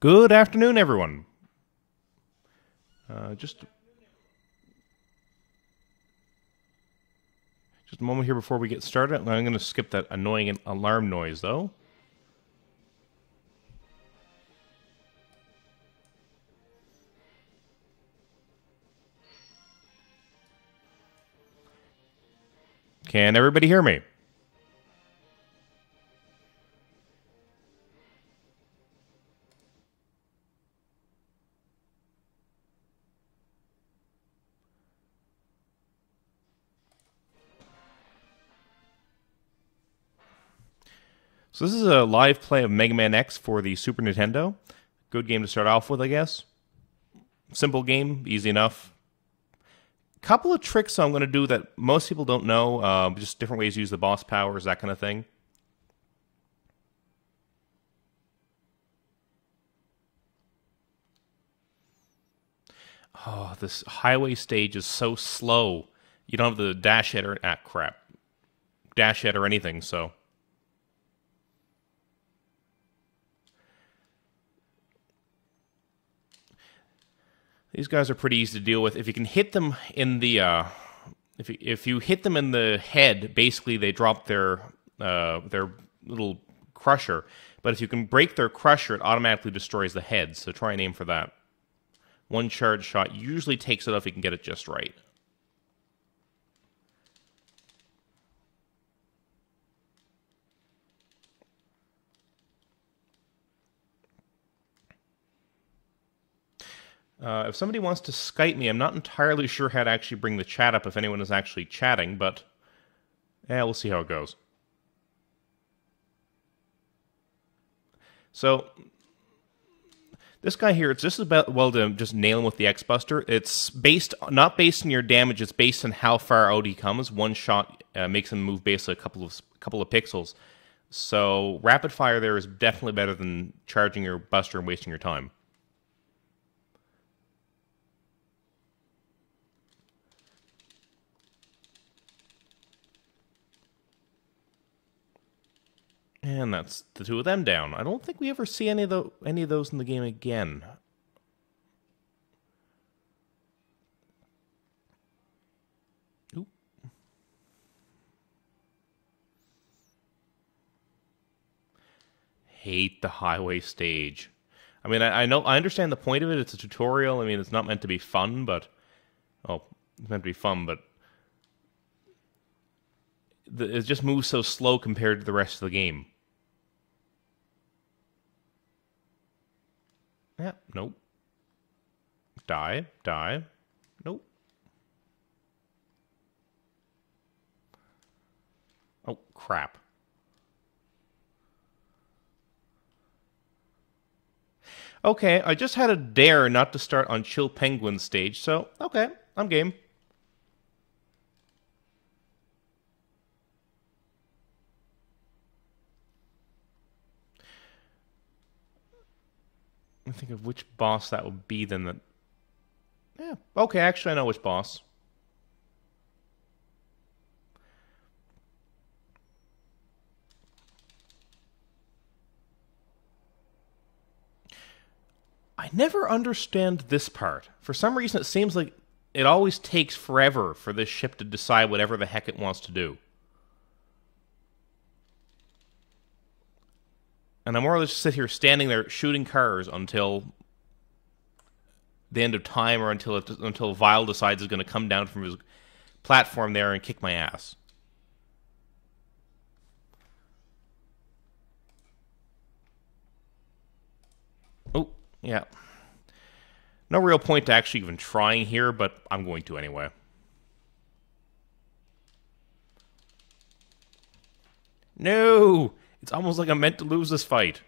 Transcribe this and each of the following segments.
Good afternoon, everyone. Just a moment here before we get started. I'm going to skip that annoying alarm noise, though. Can everybody hear me? So this is a live play of Mega Man X for the Super Nintendo. Good game to start off with, I guess. Simple game, easy enough. Couple of tricks I'm going to do that most people don't know. Just different ways to use the boss powers, that kind of thing. Oh, this highway stage is so slow. You don't have the dash hit or crap. Dash hit or anything, so. These guys are pretty easy to deal with. If you can hit them in the if you hit them in the head, basically they drop their little crusher. But if you can break their crusher, it automatically destroys the head. So try and aim for that. One charge shot usually takes it off if you can get it just right. If somebody wants to Skype me, I'm not entirely sure how to actually bring the chat up if anyone is actually chatting, but yeah, we'll see how it goes. So this guy here, it's just about well to just nail him with the X-Buster. It's not based on your damage, it's based on how far out he comes. One shot makes him move basically a couple of pixels. So rapid fire there is definitely better than charging your buster and wasting your time. And that's the two of them down. I don't think we ever see any of those in the game again. Oop. Hate the highway stage. I mean, I understand the point of it. It's a tutorial. I mean, it's not meant to be fun, but it's meant to be fun, but it just moves so slow compared to the rest of the game. Yeah, nope. Die. Nope. Oh, crap. Okay, I just had a dare not to start on Chill Penguin stage, so, okay, I'm game. I think of which boss that would be then. Yeah, okay, actually I know which boss. I never understand this part. For some reason, it seems like it always takes forever for this ship to decide whatever the heck it wants to do. And I more or less sit here standing there shooting cars until the end of time or until Vile decides he's going to come down from his platform there and kick my ass. Oh, yeah. No real point to actually even trying here, but I'm going to anyway. No! It's almost like I'm meant to lose this fight.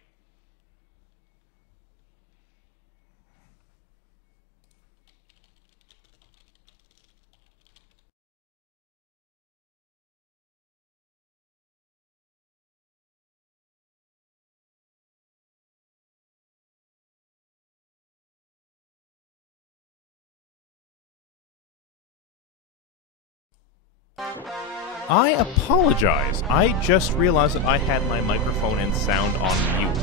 I apologize. I just realized that I had my microphone and sound on mute.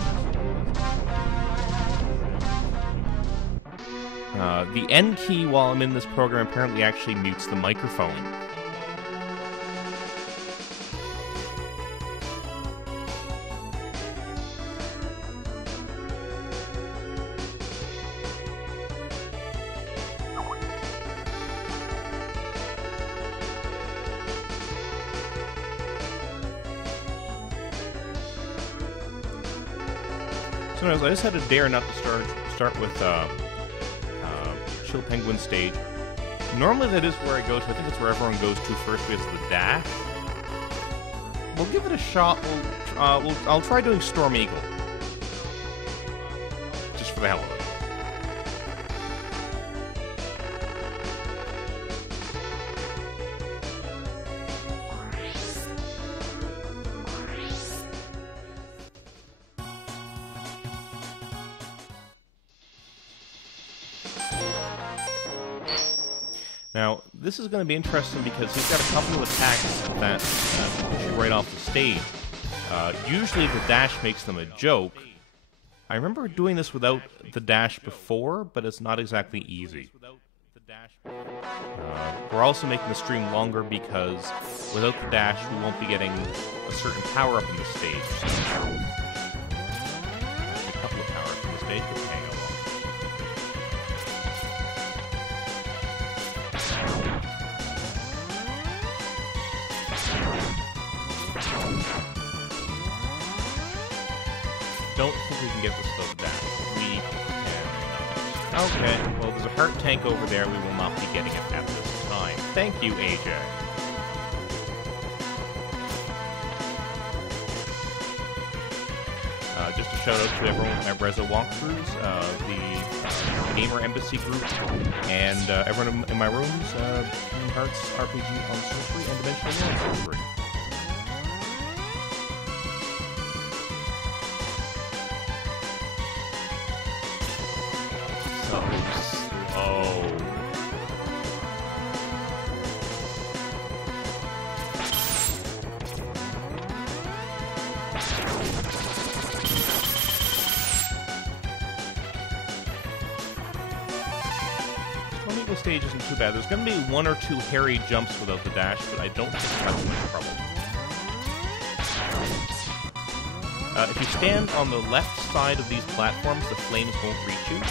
The N key while I'm in this program apparently actually mutes the microphone. So anyways, I just had to dare not to start with Chill Penguin stage. Normally that is where I go to. I think it's where everyone goes to first because of the dash. We'll give it a shot. I'll try doing Storm Eagle. Just for the hell of it. Now, this is going to be interesting because he's got a couple of attacks that push you right off the stage. Usually the dash makes them a joke. I remember doing this without the dash before, but it's not exactly easy. We're also making the stream longer because without the dash we won't be getting a certain power-up in the stage. A couple of power-ups in the stage, but hang on. Don't think we can get this without the dash. We cannot. Okay, well, there's a heart tank over there. We will not be getting it at this time. Thank you, AJ. Just a shout out to everyone at Rezo Walkthroughs, the Gamer Embassy group, and everyone in my rooms, Kingdom Hearts RPG on Sorcery and Dimensional War on Sorcery. Stage isn't too bad. There's going to be one or two hairy jumps without the dash, but I don't think we'll have too much trouble. If you stand on the left side of these platforms, the flames won't reach you.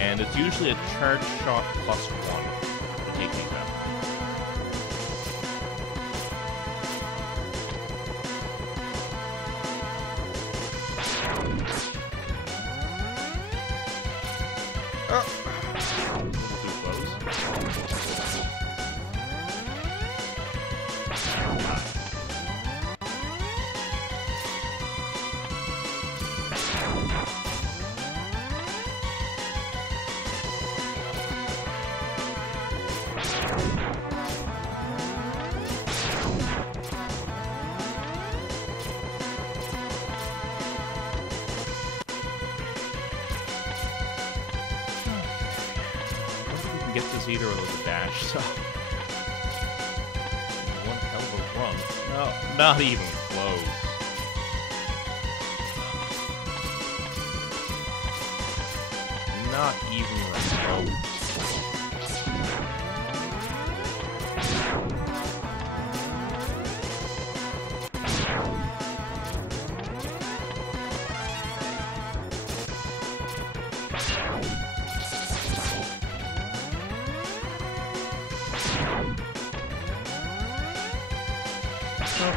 And it's usually a charge shot plus one to take these out. Get to Zeta with a dash, so one hell of a run. No, not even close. Not even close.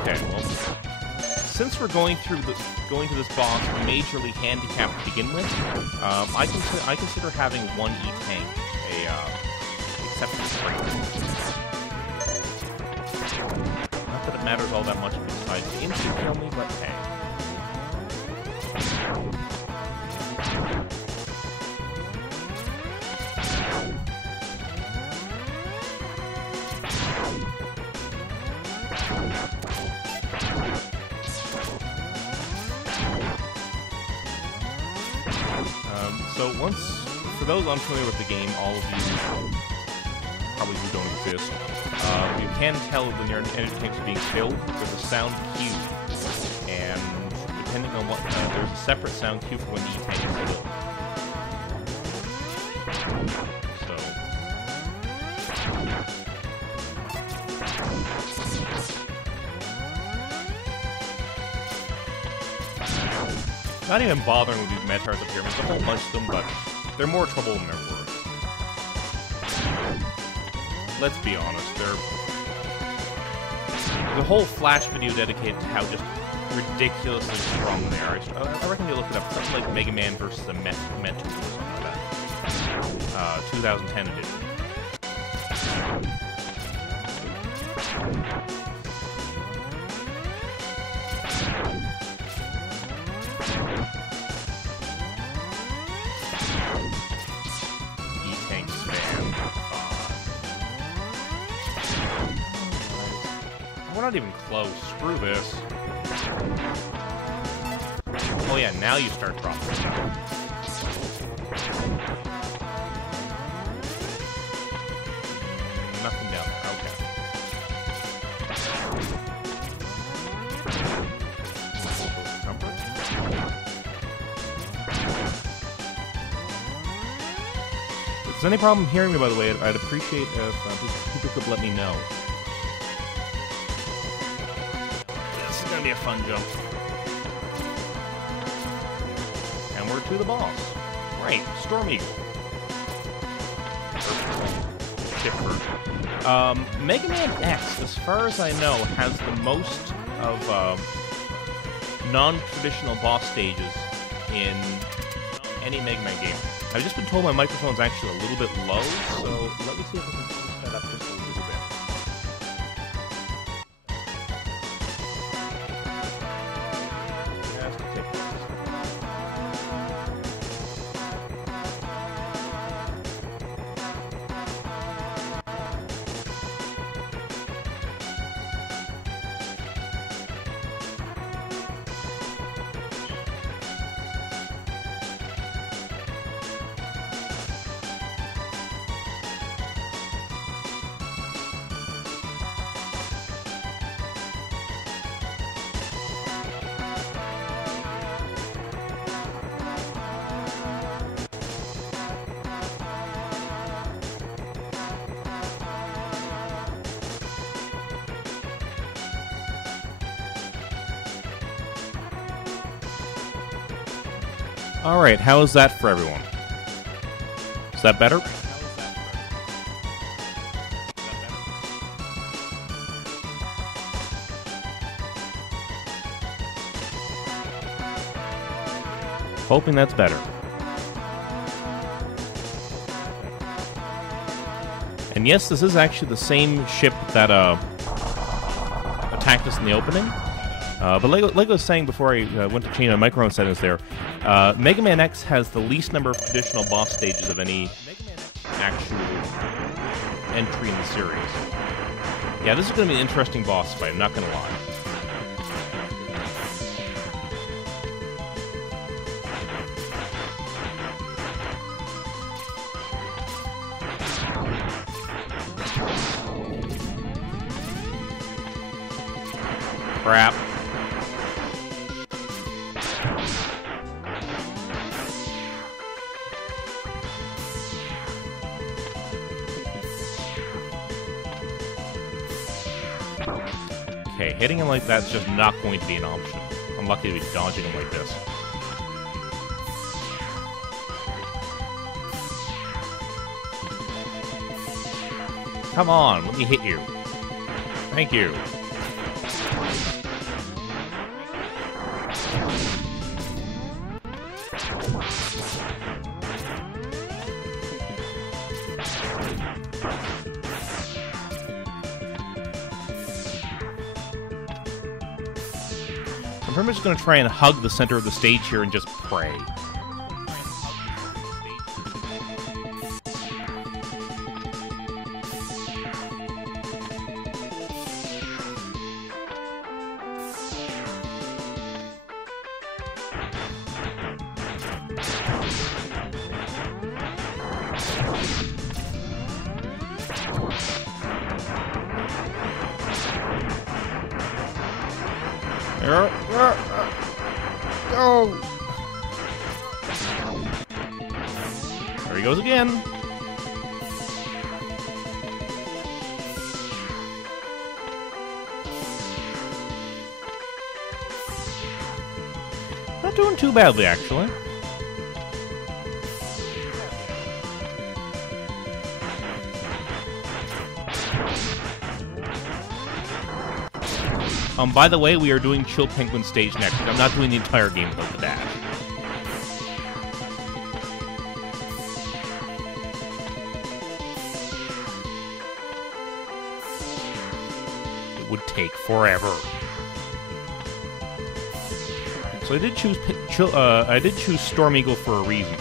Okay, well, since we're going to this boss majorly handicapped to begin with, I consider having one E-Tank a acceptable strength. Not that it matters all that much if he decides to insta-kill me, but hey. So for those unfamiliar with the game, all of you probably who don't exist, you can tell when your energy tanks are being filled, there's a sound cue, and depending on what, there's a separate sound cue for when the E-tank is filled. Not even bothering with these Metars up here. There's a whole bunch of them, but they're more trouble than they're worth. Let's be honest, the whole Flash video dedicated to how just ridiculously strong they are. I reckon you look it up. Something like Mega Man versus the Metal or something like that. 2010 edition. We're not even close. Screw this. Oh yeah, now you start dropping down. Nothing down there. Okay. If there's any problem hearing me, by the way, I'd appreciate if people could let me know. Be a fun jump. And we're to the boss. Right, Storm Eagle. Mega Man X, as far as I know, has the most of non-traditional boss stages in any Mega Man game. I've just been told my microphone's actually a little bit low, so let me see if I can push that up just a little bit. Alright, how is that for everyone? Is that better? Hoping that's better. And yes, this is actually the same ship that attacked us in the opening. But like I was saying before I went to change my microphone settings there, Mega Man X has the least number of traditional boss stages of any actual entry in the series. Yeah, this is going to be an interesting boss fight, I'm not going to lie. Crap. Okay, hitting him like that's just not going to be an option. I'm lucky to be dodging him like this. Come on, let me hit you. Thank you. I'm just going to try and hug the center of the stage here and just pray. Go! There he goes again. Not doing too badly, actually. By the way, we are doing Chill Penguin stage next. I'm not doing the entire game without the dash. It would take forever. So I did choose Storm Eagle for a reason.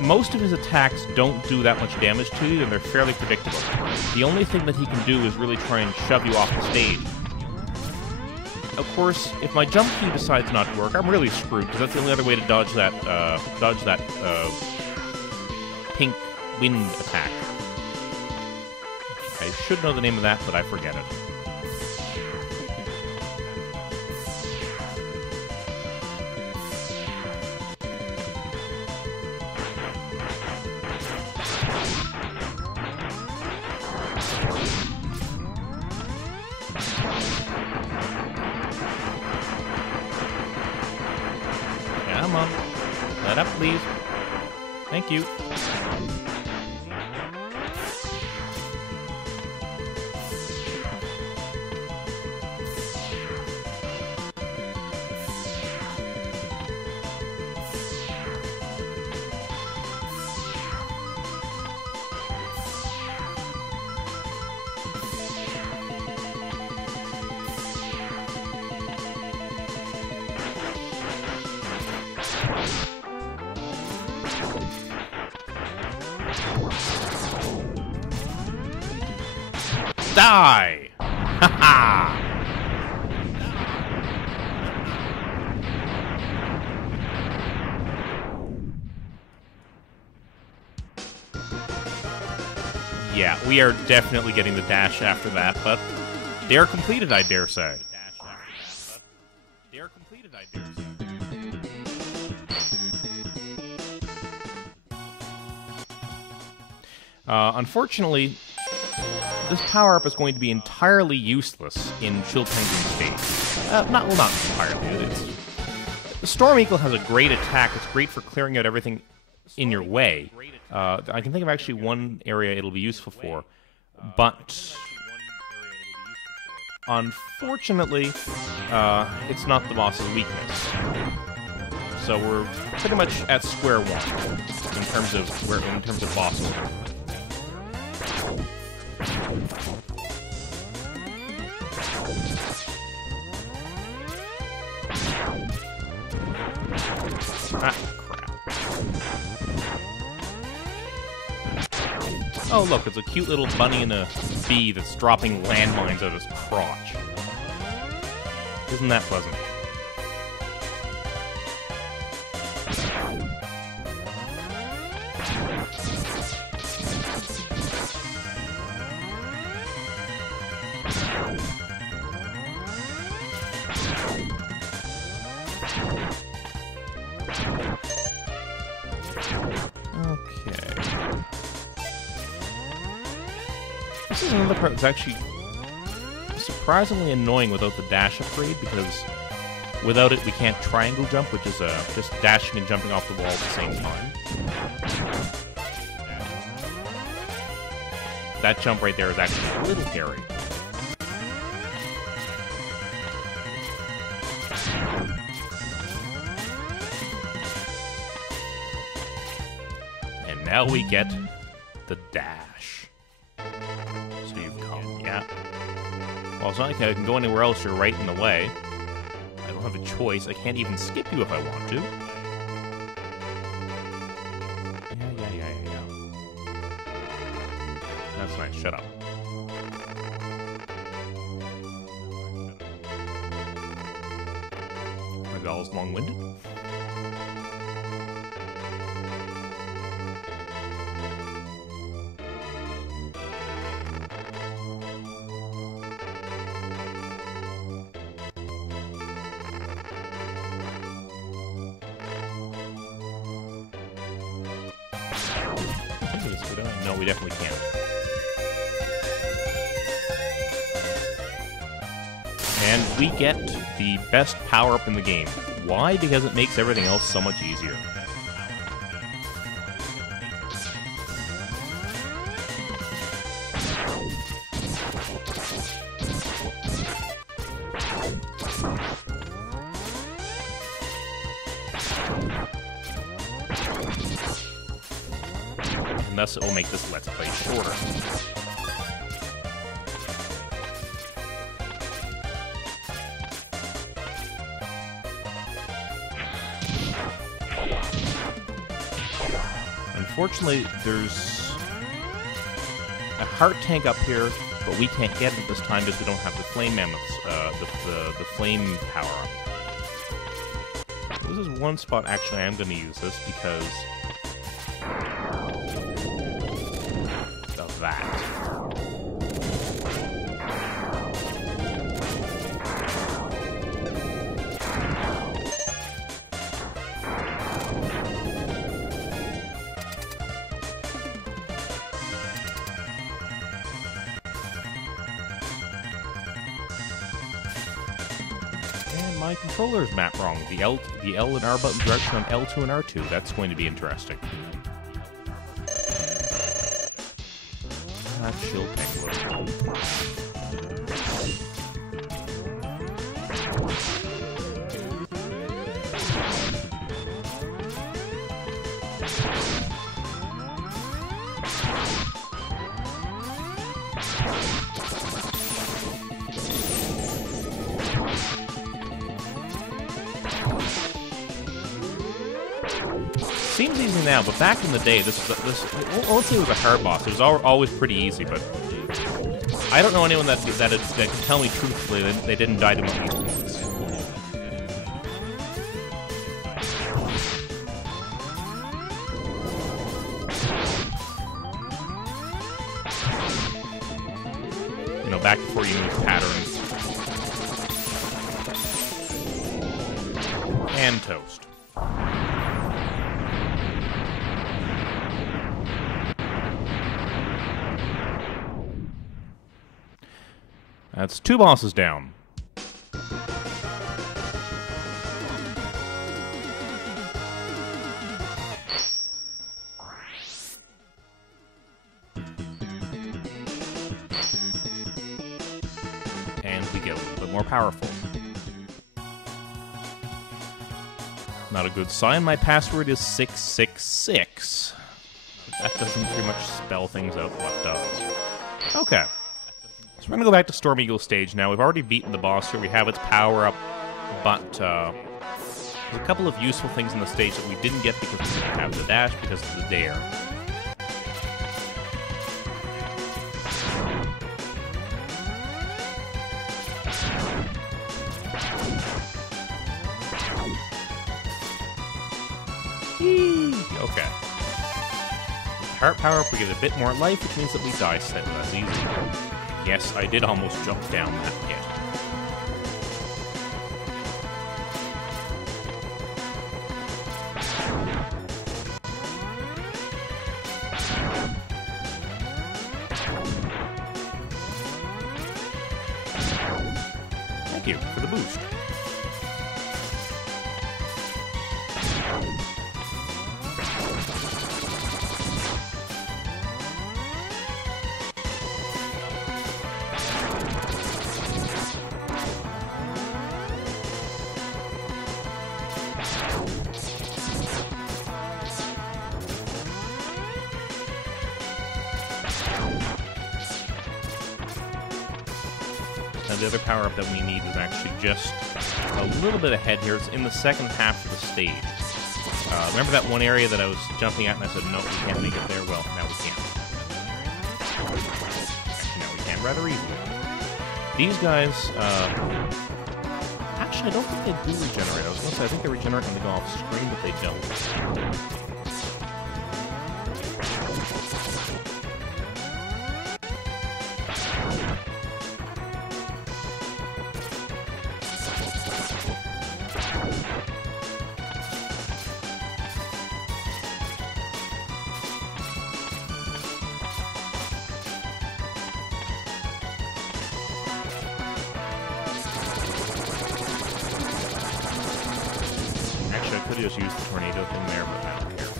Most of his attacks don't do that much damage to you, and they're fairly predictable. The only thing that he can do is really try and shove you off the stage. Of course, if my jump key decides not to work, I'm really screwed, because that's the only other way to dodge that pink wind attack. I should know the name of that, but I forget it. Come on. Let up, please. Thank you. Die! Ha-ha! Yeah, we are definitely getting the dash after that, but dare completed, I dare say. Dare completed, I dare say. Unfortunately, this power-up is going to be entirely useless in Chill Penguin stage. Not entirely. Storm Eagle has a great attack. It's great for clearing out everything in your way. I can think of actually one area it'll be useful for, but unfortunately, it's not the boss's weakness. So we're pretty much at square one in terms of bosses. Ah, crap. Oh, look, it's a cute little bunny and a bee that's dropping landmines out of his crotch. Isn't that pleasant? This is another part that's actually surprisingly annoying without the dash upgrade, because without it we can't triangle jump, which is just dashing and jumping off the wall at the same time. That jump right there is actually a little hairy. And now we get the dash. So you've come, yeah. Well, it's not like I can go anywhere else, you're right in the way. have a choice. I can't even skip you if I want to. Yeah. That's nice. Shut up. My doll's long-winded. No, we definitely can't. And we get the best power-up in the game. Why? Because it makes everything else so much easier. And thus it will make this Let's Play shorter. Unfortunately, there's a heart tank up here, but we can't get it this time because we don't have the flame mammoths, the flame power-up. This is one spot, actually, I am going to use this because of that. And my controller's mapped wrong. The L and R buttons are actually on L2 and R2. That's going to be interesting. Chill Tank. Seems easy now, but back in the day, this let's say it was a hard boss. It was always pretty easy, but I don't know anyone that can tell me truthfully that they didn't die to these points. You know, back before you knew patterns. And toast. That's 2 bosses down. And we get a little bit more powerful. Not a good sign. My password is 666. That doesn't pretty much spell things out. What does? Okay. So we're going to go back to Storm Eagle stage now. We've already beaten the boss here. We have its power-up, but there's a couple of useful things in the stage that we didn't get because we didn't have the dash because of the dare. Okay. With heart power-up, we get a bit more life, which means that we die slightly less easily. Yes, I did almost jump down that pit. Thank you for the boost. the other power-up that we need is actually just a little bit ahead here. It's in the second half of the stage. Remember that one area that I was jumping at and I said, no, we can't make it there? Well, now we can. Actually, now we can rather easily. These guys, actually, I don't think they do regenerate. I was going to say, I think they regenerate when they go off screen, but they don't. Could just use the tornado thing there, but I don't care.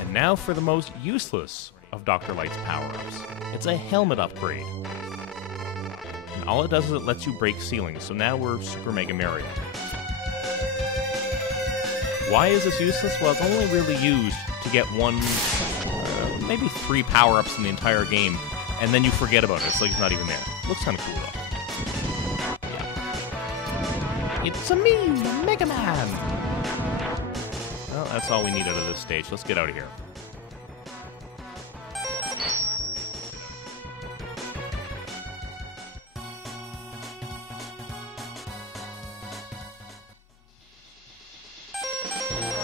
And now for the most useless of Dr. Light's power-ups. It's a helmet upgrade. And all it does is it lets you break ceilings, so now we're Super Mega Mario. Why is this useless? Well, it's only really used to get one, maybe 3 power-ups in the entire game, and then you forget about it. It's like it's not even there. Looks kind of cool, though. Yeah. It's-a me, Mega Man! Well, that's all we need out of this stage. Let's get out of here.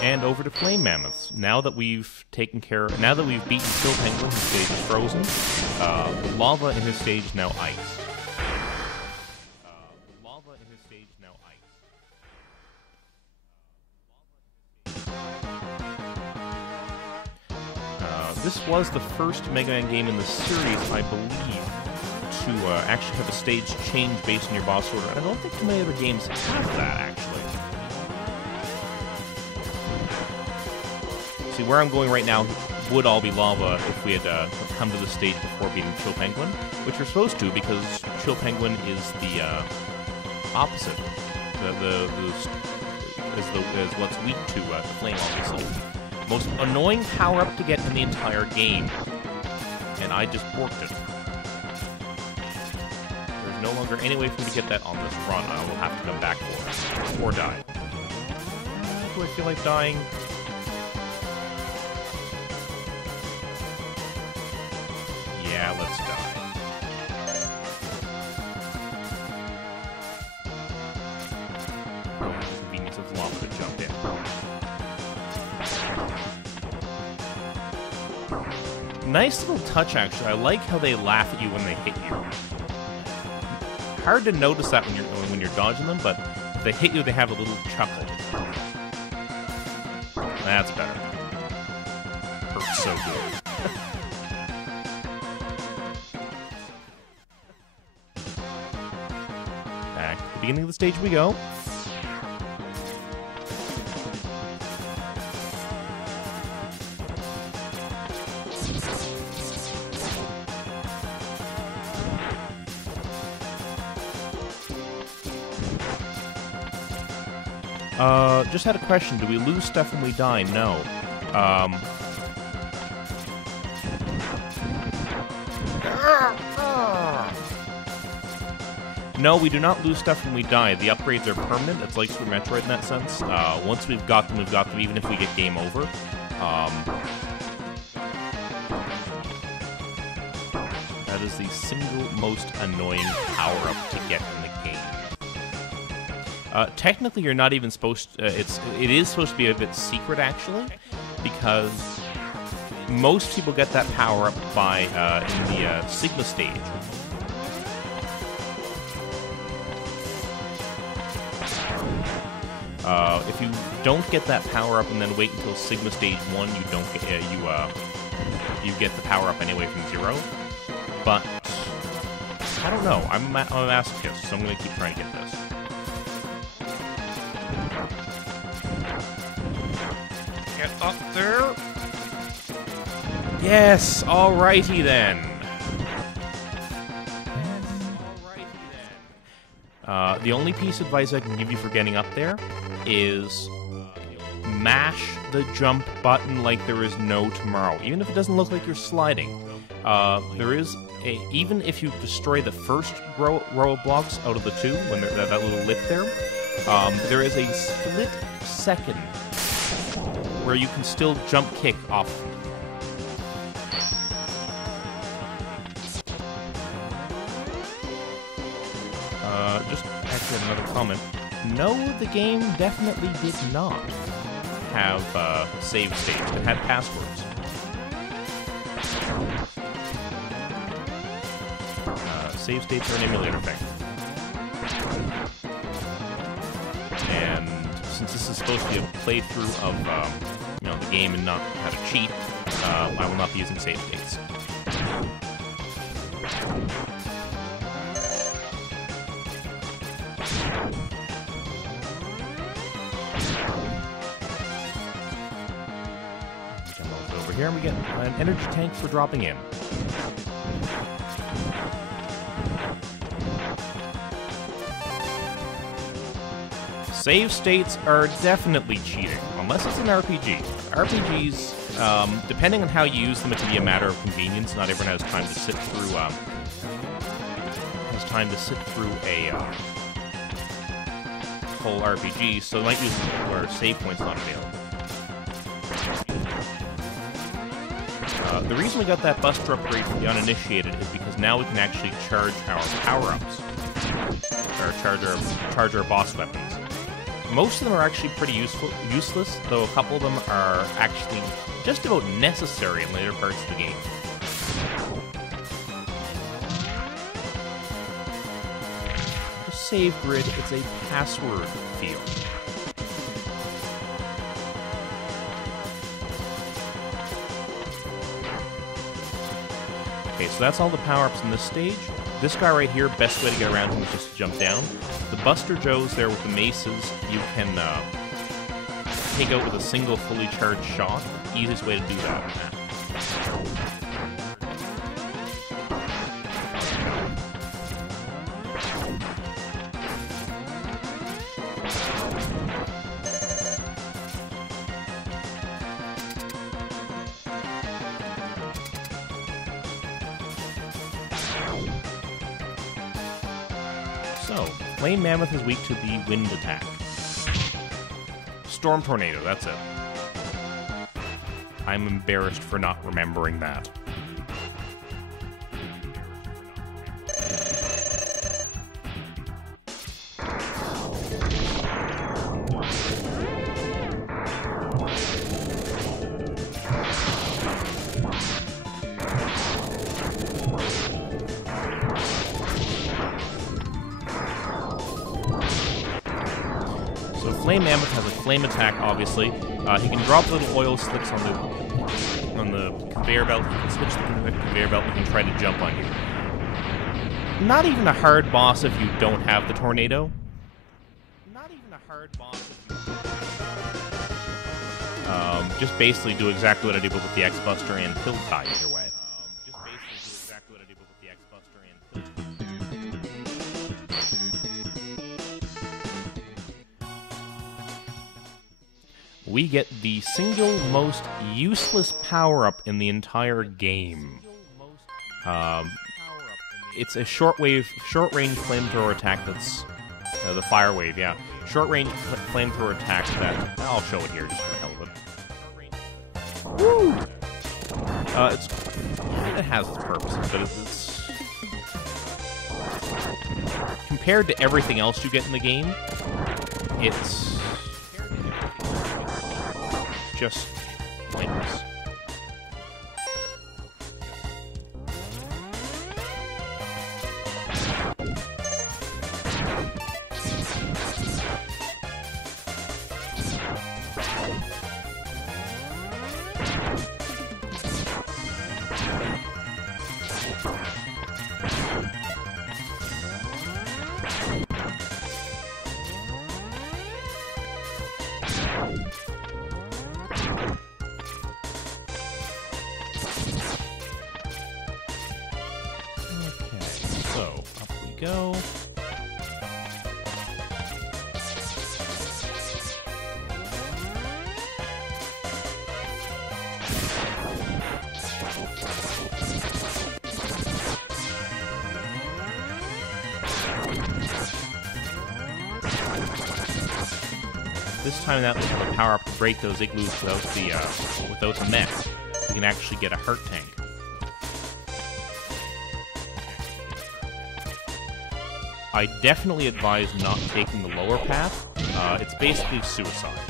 And over to Flame Mammoths. Now that we've beaten Chill Penguin, his stage is frozen. Lava in his stage now ice. This was the first Mega Man game in the series, I believe, to actually have a stage change based on your boss order. I don't think too many other games have that, actually. See, where I'm going right now would all be lava if we had come to the stage before beating Chill Penguin, which we're supposed to, because Chill Penguin is the opposite. Is what's weak to the flame, obviously. Most annoying power-up to get in the entire game. And I just borked it. There's no longer any way for me to get that on this run. I will have to come back for it. Or die. Do I feel like dying? Yeah, let's die. Convenience of lava to jump in. Nice little touch, actually. I like how they laugh at you when they hit you. Hard to notice that when you're dodging them, but if they hit you, they have a little chuckle. That's better. Hurts so good. Back to the beginning of the stage we go. Just had a question. Do we lose stuff when we die? No. No, we do not lose stuff when we die. The upgrades are permanent. It's like Super Metroid in that sense. Once we've got them, even if we get game over. That is the single most annoying power-up to get in the game. Technically, you're not even supposed to, it is supposed to be a bit secret, actually, because most people get that power-up by, in the, Sigma stage. If you don't get that power-up and then wait until Sigma stage 1, you don't get, you get the power-up anyway from 0. But, I don't know, I'm a masochist, so I'm gonna keep trying to get this. Get up there. Yes, alrighty then. The only piece of advice I can give you for getting up there is mash the jump button like there is no tomorrow. Even if it doesn't look like you're sliding. there is a, even if you destroy the first row of blocks out of the two, when that little lip there is a split second where you can still jump kick off. Just actually another comment. No, the game definitely did not have save states. It had passwords. Save states are an emulator thing. And since this is supposed to be a playthrough of the game and not how to cheat, I will not be using save states. Over here, and we get an energy tank for dropping in. Save states are definitely cheating, unless it's an RPG. RPGs, depending on how you use them, it can be a matter of convenience. Not everyone has time to sit through a whole RPG, so they might use them where save points not available. The reason we got that Buster upgrade for the uninitiated is because now we can actually charge our power-ups, or charge our boss weapons. Most of them are actually pretty useless, though a couple of them are actually just about necessary in later parts of the game. The save grid, it's a password field. Okay, so that's all the power-ups in this stage. This guy right here, best way to get around him is just to jump down. The Buster Joes there with the maces, you can take out with a single fully charged shot. Easiest way to do that. So, Flame Mammoth is weak to the wind attack. Storm Tornado, that's it. I'm embarrassed for not remembering that. So Flame Mammoth has a flame attack, obviously. He can drop little oil slicks on the conveyor belt. He can switch the conveyor belt and he can try to jump on you. Not even a hard boss if you don't have the tornado. Not even a hard boss if you just basically do exactly what I did with the X-Buster and Piltai either way. Just basically do exactly what I did with the X-Buster and Piltai. We get the single most useless power-up in the entire game. It's a short-range flamethrower attack that's... the fire wave, yeah. Short-range flamethrower attack that... I'll show it here just for the hell of it. Woo! It has its purposes, but it's... Compared to everything else you get in the game, it's... just pointless. So, up we go. this time that was the power up to break those igloos without the mech. We can actually get a heart tank. I definitely advise not taking the lower path. It's basically suicide.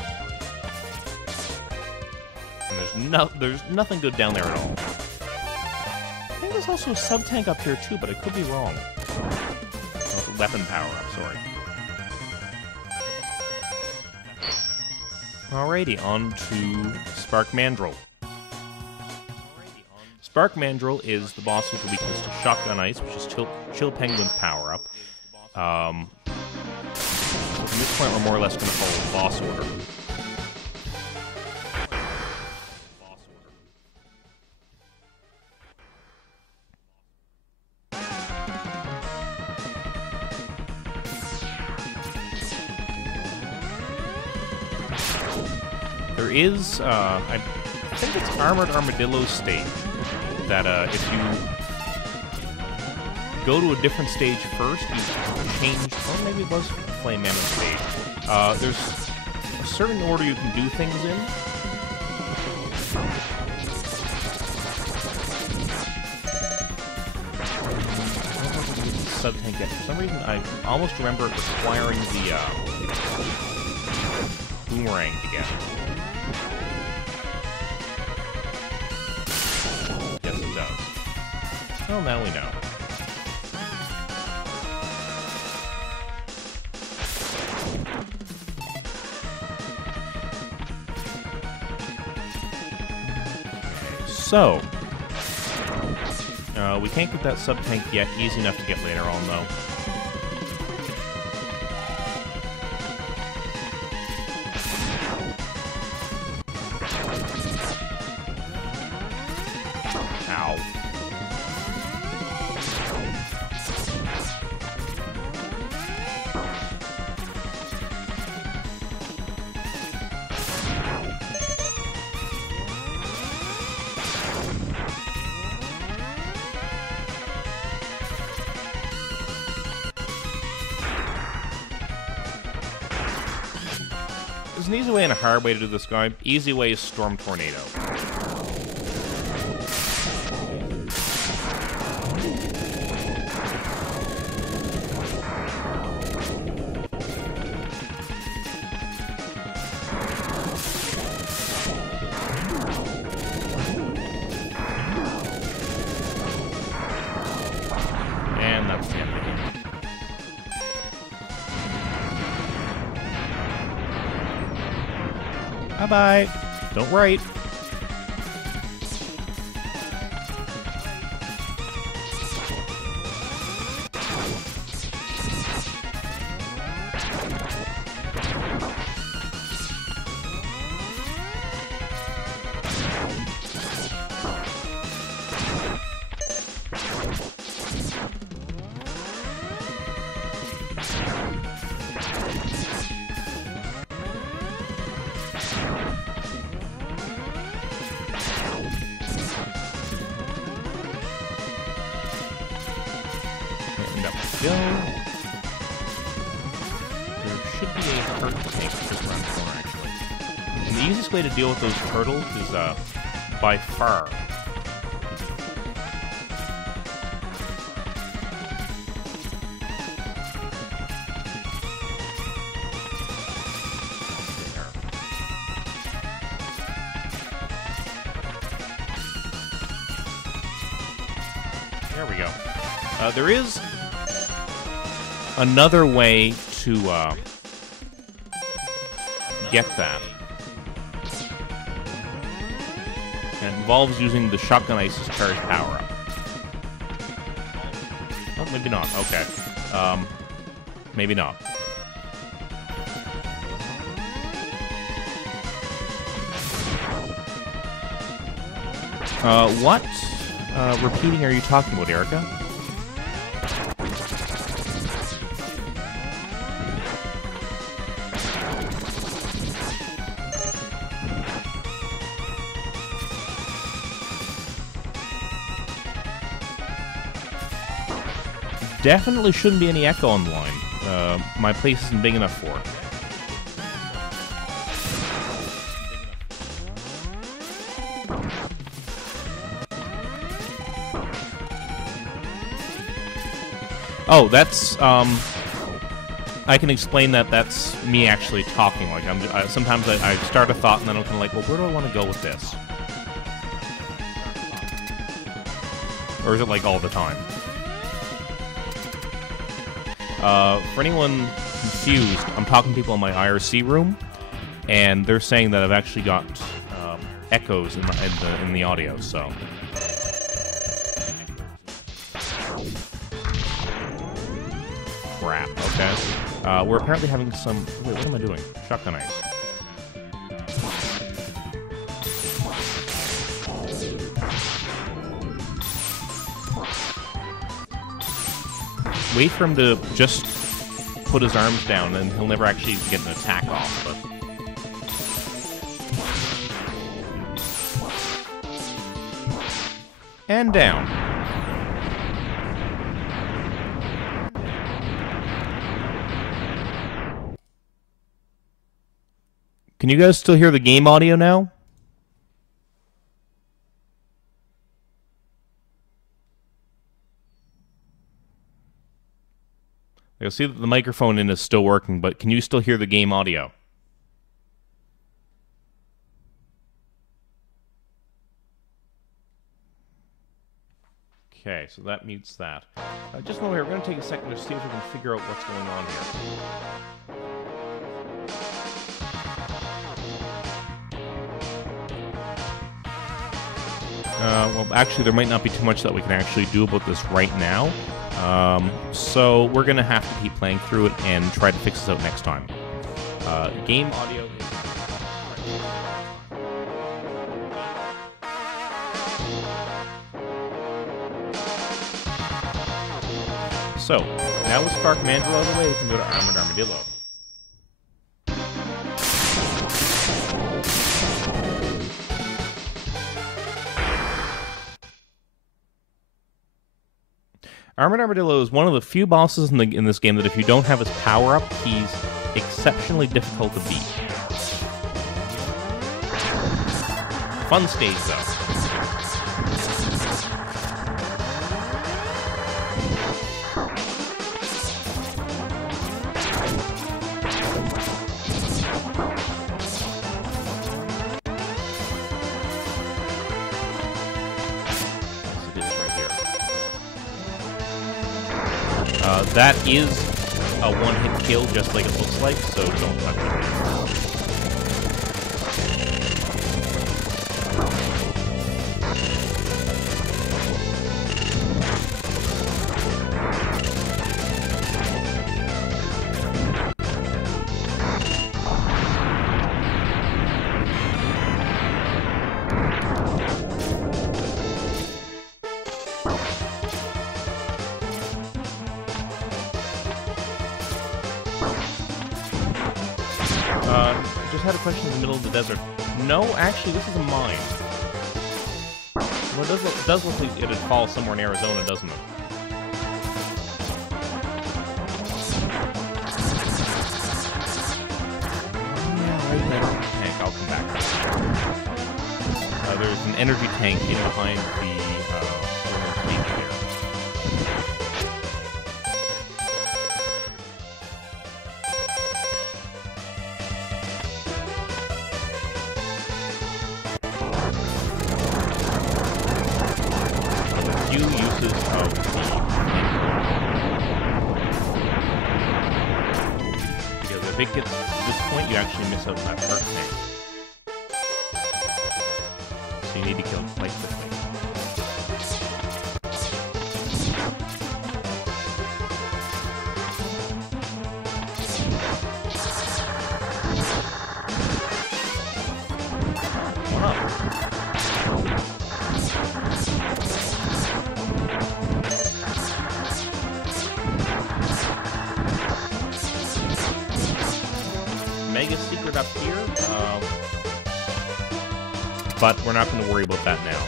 And there's nothing good down there at all. I think there's also a sub-tank up here too, but I could be wrong. Oh, it's a weapon power-up, sorry. Alrighty, on to Spark Mandrill. Spark Mandrill is the boss with the weakness to Shotgun Ice, which is Chill Penguin's power-up. From this point, we're more or less going to follow boss order. There is, I think it's Armored Armadillo's stage, that if you go to a different stage first, you change, or maybe it was Flame Mammoth stage. There's a certain order you can do things in. Sub-tank yet. For some reason, I almost remember it requiring the boomerang to get. Yes, it does. Well, now we know. So, we can't get that sub-tank yet. Easy enough to get later on, though. Ow. There's an easy way and a hard way to do this guy. Easy way is Storm Tornado. And that's the end of it. Bye-bye. Don't write. And up we go. There should be a hurt tank just around the corner, actually. And the easiest way to deal with those turtles is, by far, there we go. There is another way to get that. And it involves using the Shotgun Ice's charge power-up. Oh, maybe not. Okay. Maybe not. What repeating are you talking about, Erica? Definitely shouldn't be any echo on the line. My place isn't big enough for it. Oh, that's I can explain that. That's me actually talking. Like sometimes I start a thought and then I'm kind of like, well, where do I want to go with this? Or is it like all the time? For anyone confused, I'm talking to people in my IRC room, and they're saying that I've actually got echoes in the audio. So. Crap. Okay. We're apparently having some... Wait, what am I doing? Shotgun ice. Wait for him to just put his arms down, and he'll never actually get an attack off, but... And down. Can you guys still hear the game audio now? You'll see that the microphone in is still working, but can you still hear the game audio? Okay, so that mutes that. Just one here, we're going to take a second to see if we can figure out what's going on here. Well, actually, there might not be too much that we can actually do about this right now. So we're going to have to keep playing through it and try to fix this out next time. Game audio. So, now with Spark Mandrill out of the way, we can go to Armored Armadillo. Armored Armadillo is one of the few bosses in this game that if you don't have his power-up, he's exceptionally difficult to beat. Fun stage, though. That is a one-hit kill, just like it looks like, so don't touch it. Just had a question in the middle of the desert. No, actually, this is a mine. Well, it does look like it'd fall somewhere in Arizona, doesn't it? Yeah, right there. Tank, I'll come back. There's an energy tank in behind the leech here. Uses of because if it gets to this point, you actually miss out that perk tank. So you need to kill it quite quickly. Mega secret up here, but we're not going to worry about that now.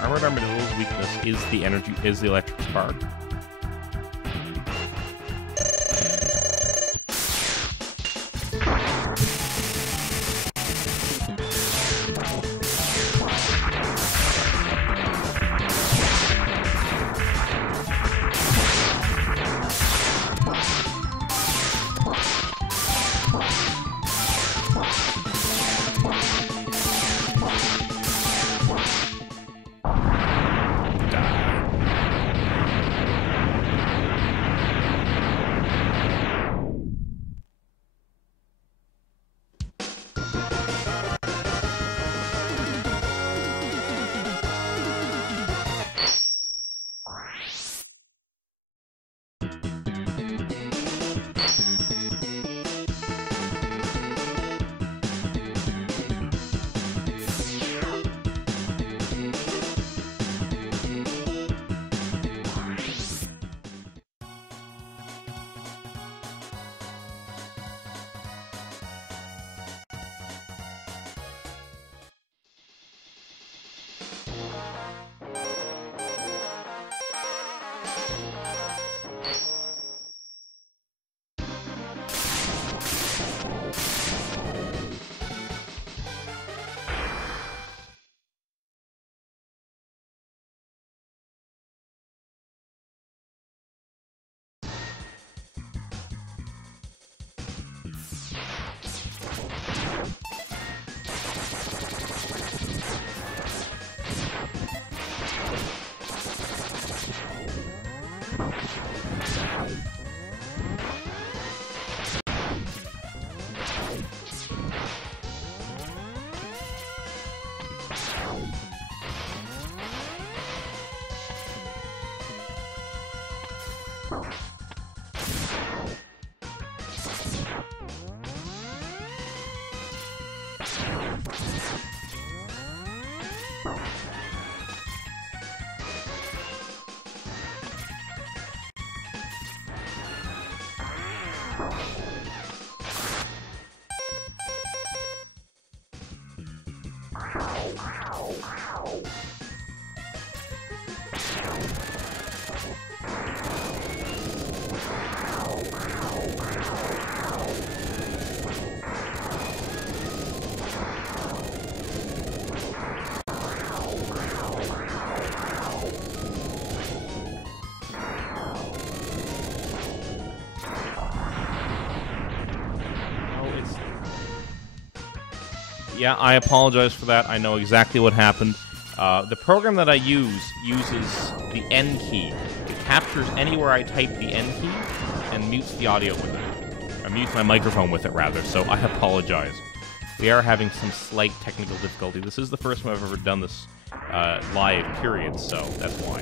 Armored Armadillo's weakness is the electric spark. Yeah, I apologize for that. I know exactly what happened. The program that I use uses the N key. It captures anywhere I type the N key and mutes the audio with it. Or mutes my microphone with it, rather, so I apologize. We are having some slight technical difficulty. This is the first time I've ever done this live, period, so that's why.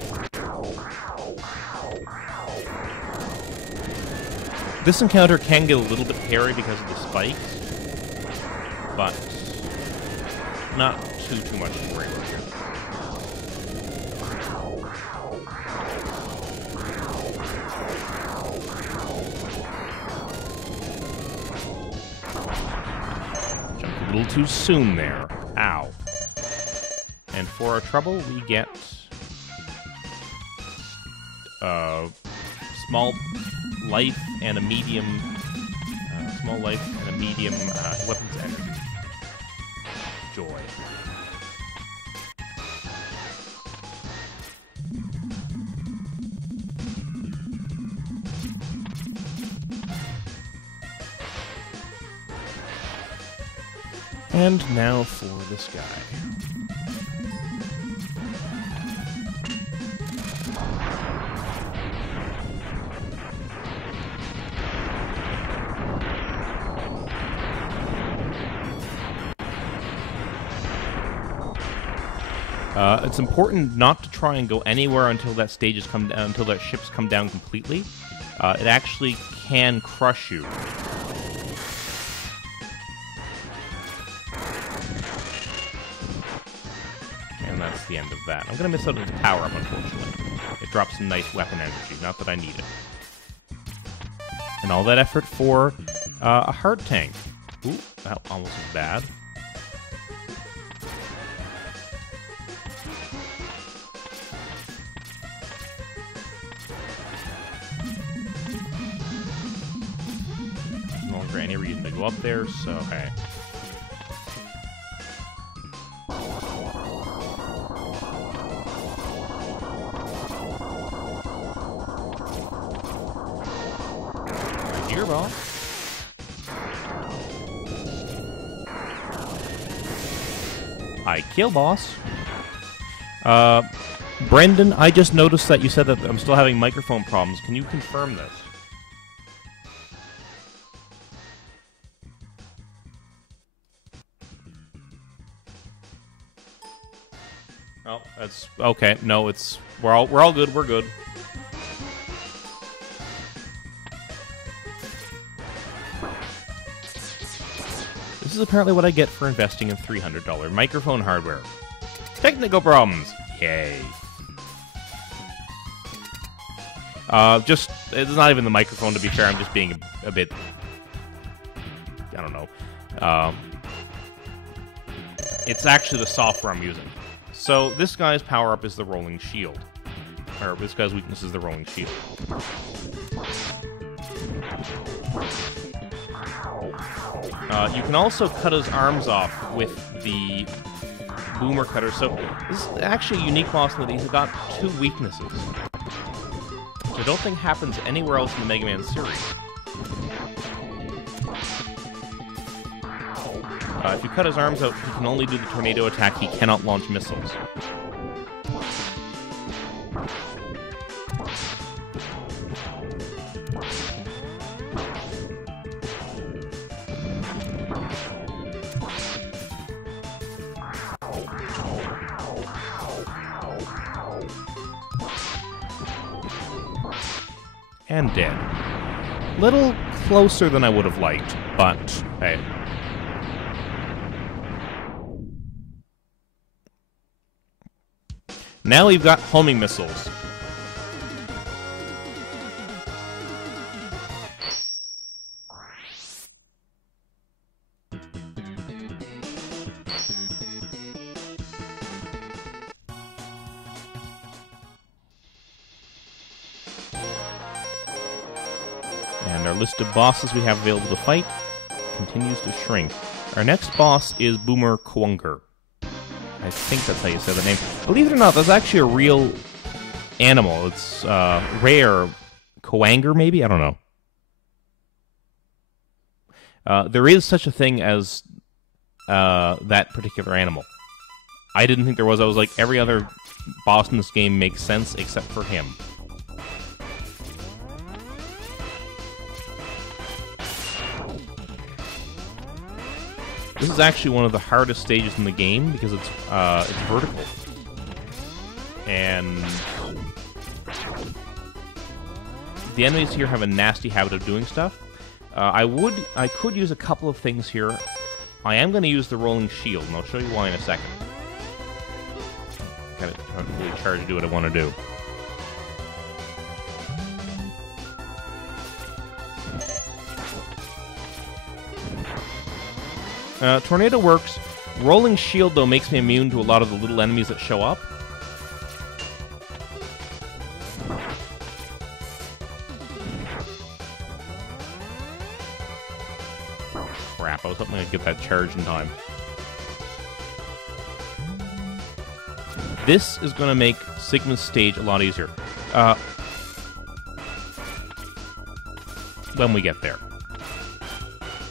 This encounter can get a little bit hairy because of the spikes, but not too much to worry about here. Jumped a little too soon there. Ow. And for our trouble, we get small life and a medium weapons energy. Joy. And now for this guy. It's important not to try and go anywhere until that stage come down, until that ship's come down completely. It actually can crush you. And that's the end of that. I'm gonna miss out on the power-up, unfortunately. It drops some nice weapon energy, not that I need it. And all that effort for a hard tank. Ooh, that almost was bad. Any reason to go up there, so hey. Right here, boss. I kill boss. Brendan, I just noticed that you said that I'm still having microphone problems. Can you confirm this? Oh, that's okay. No, it's we're all good. We're good. This is apparently what I get for investing in $300 microphone hardware. Technical problems. Yay. It's not even the microphone, to be fair. I'm just being a bit, I don't know. It's actually the software I'm using. So this guy's power-up is the rolling shield. Or this guy's weakness is the rolling shield. You can also cut his arms off with the boomer cutter. So this is actually a unique boss in that he's got two weaknesses, which I don't think happens anywhere else in the Mega Man series. If you cut his arms out, he can only do the tornado attack. He cannot launch missiles. And dead. Little closer than I would have liked, but hey. Now we've got homing missiles. And our list of bosses we have available to fight continues to shrink. Our next boss is Boomer Kuwanger. I think that's how you say the name. Believe it or not, that's actually a real animal. It's rare. Kuwanger, maybe? I don't know. There is such a thing as that particular animal. I didn't think there was. I was like, every other boss in this game makes sense except for him. This is actually one of the hardest stages in the game because it's vertical, and the enemies here have a nasty habit of doing stuff. I could use a couple of things here. I am going to use the rolling shield, and I'll show you why in a second. Kind of fully charged to do what I want to do. Tornado works. Rolling shield, though, makes me immune to a lot of the little enemies that show up. Crap, I was hoping I'd get that charge in time. This is going to make Sigma's stage a lot easier. When we get there.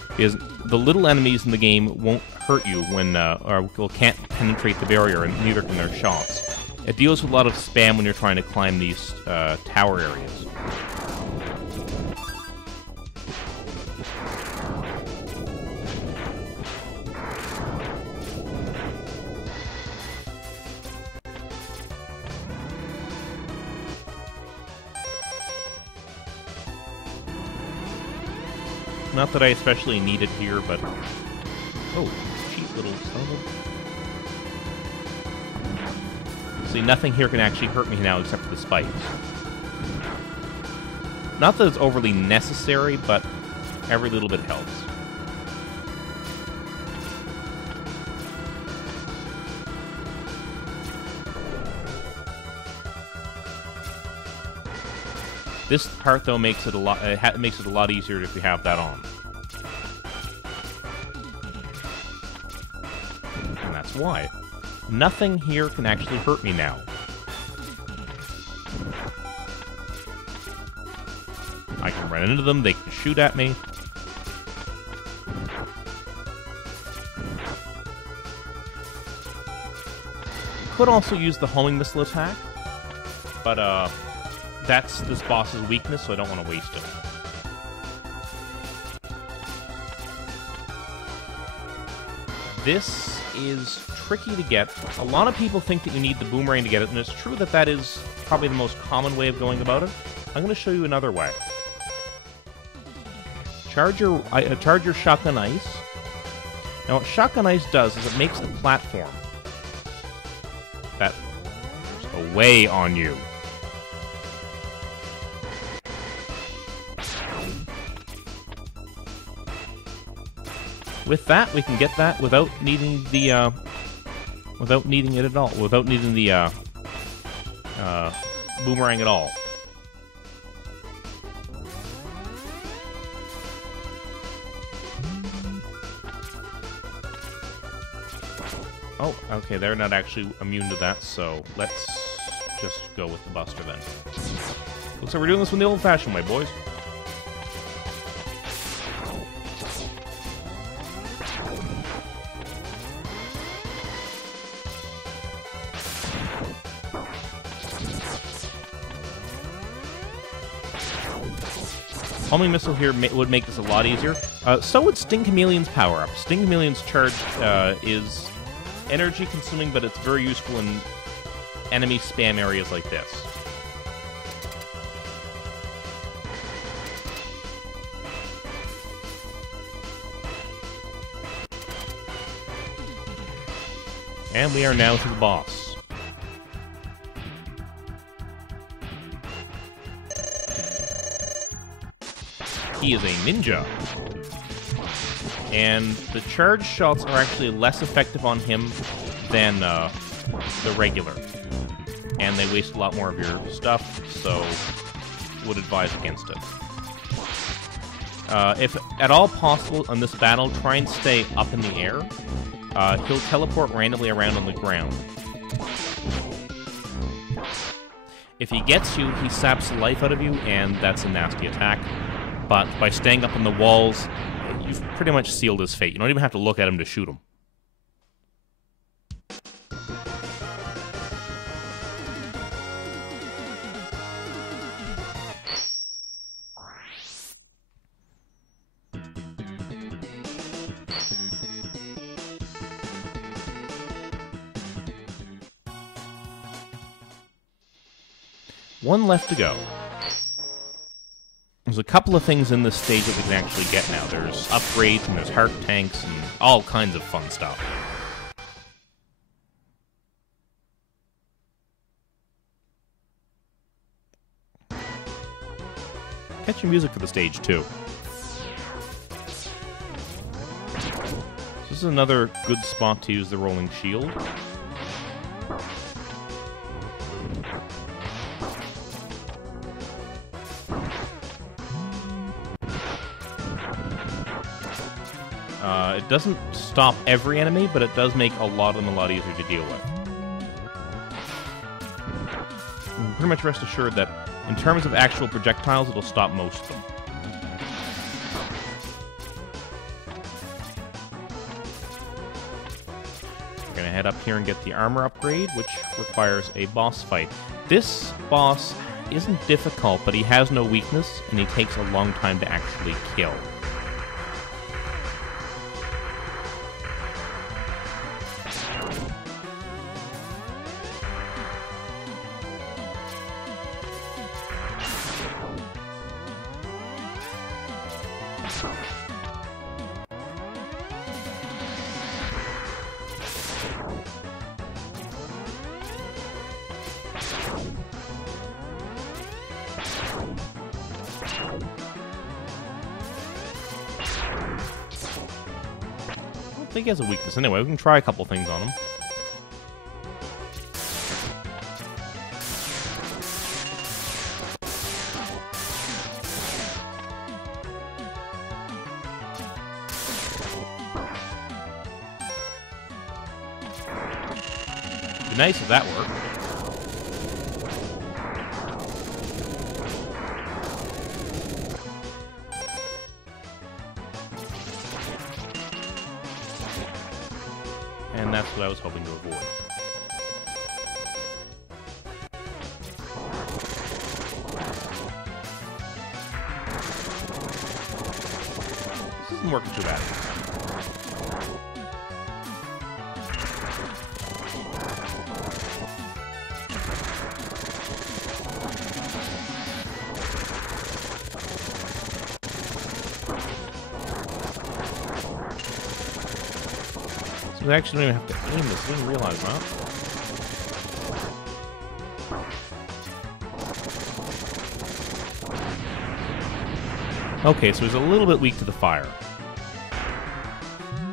Because the little enemies in the game won't hurt you when, or can't penetrate the barrier, and neither can their shots. It deals with a lot of spam when you're trying to climb these tower areas. Not that I especially need it here, but... Oh, cheap little son of... See, nothing here can actually hurt me now except for the spikes. Not that it's overly necessary, but every little bit helps. This part, though, makes it a lot. Makes it a lot easier if you have that on, and that's why nothing here can actually hurt me now. I can run into them; they can shoot at me. Could also use the homing missile attack, but that's this boss's weakness, so I don't want to waste it. This is tricky to get. A lot of people think that you need the boomerang to get it, and it's true that that is probably the most common way of going about it. I'm going to show you another way. Charge your Shotgun Ice. Now, what Shotgun Ice does is it makes a platform that goes away on you. With that, we can get that without needing the, without needing it at all, without needing the, boomerang at all. Oh, okay, they're not actually immune to that, so let's just go with the Buster then. Looks like we're doing this one the old-fashioned way, boys. Homing missile here would make this a lot easier. So would Sting Chameleon's power-up. Sting Chameleon's charge is energy-consuming, but it's very useful in enemy spam areas like this. And we are now to the boss. he is a ninja. And the charge shots are actually less effective on him than the regular. And they waste a lot more of your stuff, so would advise against it. If at all possible on this battle, try and stay up in the air. He'll teleport randomly around on the ground. If he gets you, he saps the life out of you, and that's a nasty attack. But by staying up on the walls, you've pretty much sealed his fate. You don't even have to look at him to shoot him. One left to go. There's a couple of things in this stage that we can actually get now. There's upgrades, and there's heart tanks, and all kinds of fun stuff. Catchy music for the stage, too. This is another good spot to use the rolling shield. It doesn't stop every enemy, but it does make a lot of them a lot easier to deal with. And pretty much rest assured that in terms of actual projectiles, it'll stop most of them. We're going to head up here and get the armor upgrade, which requires a boss fight. This boss isn't difficult, but he has no weakness, and he takes a long time to actually kill. I think he has a weakness. Anyway, we can try a couple things on him. It'd be nice if that worked. And that's what I was hoping to avoid. This isn't working too bad. We actually don't even have to aim this. I didn't realize that. Okay, so he's a little bit weak to the fire.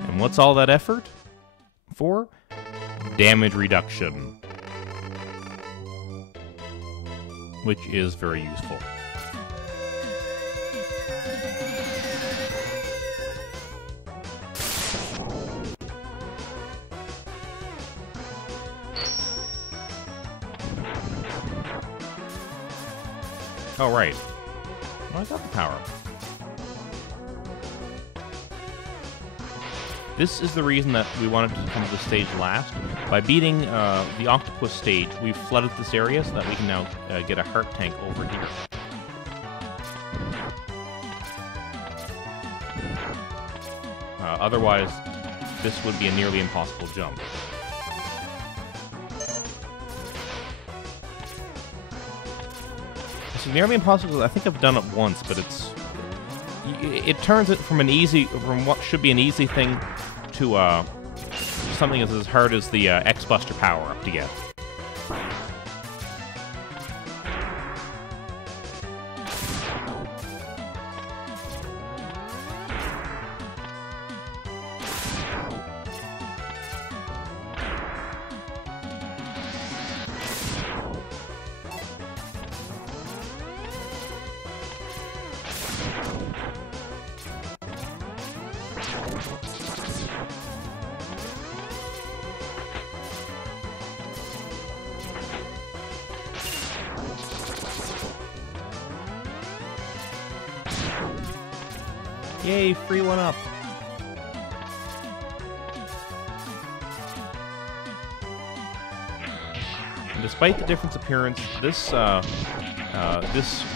And what's all that effort for? Damage reduction. Which is very useful. Oh, right. Well, I got the power. This is the reason that we wanted to come to the stage last. By beating the octopus stage, we've flooded this area so that we can now get a heart tank over here. Otherwise, this would be a nearly impossible jump. Nearly impossible. I think I've done it once, but it turns it from what should be an easy thing to something as hard as the X-Buster power-up to get. Yay, free one up. And despite the different appearance, this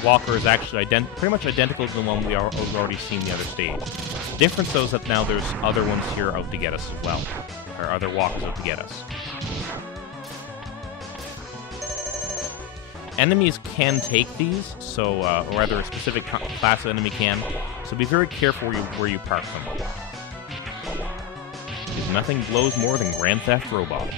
walker is actually pretty much identical to the one we've already seen in the other stage. The difference, though, is that now there's other ones here out to get us as well. Or other walkers out to get us. Enemies can take these, so or rather a specific class of enemy can. So be very careful where you park them. Because nothing blows more than Grand Theft Robot.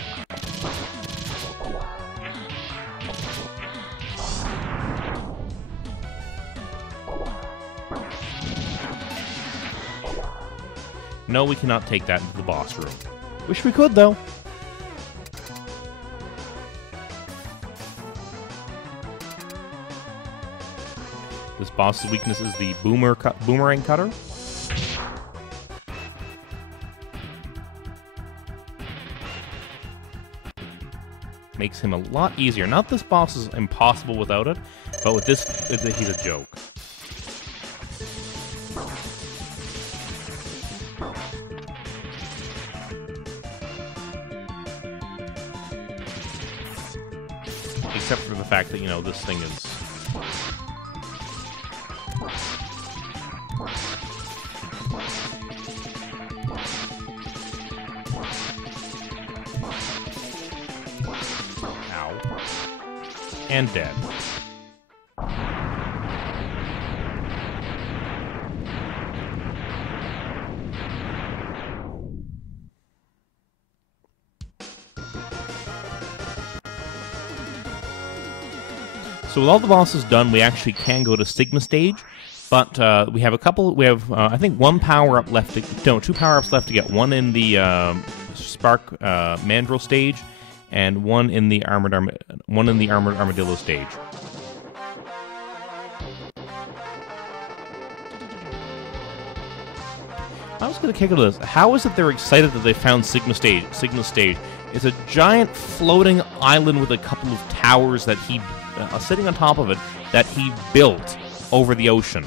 No, we cannot take that into the boss room. Wish we could, though. This boss's weakness is the boomerang cutter. Makes him a lot easier. Not this boss is impossible without it, but with this, he's a joke. Except for the fact that, you know, this thing is... and dead. So with all the bosses done, we actually can go to Sigma stage, but we have a couple. We have, I think, one power up left. Two power ups left to get. One in the Spark Mandrill stage, and one in the armored armadillo stage. I was going to kick into this. How is it they're excited that they found Sigma stage? It's a giant floating island with a couple of towers that he, sitting on top of it, that he built over the ocean.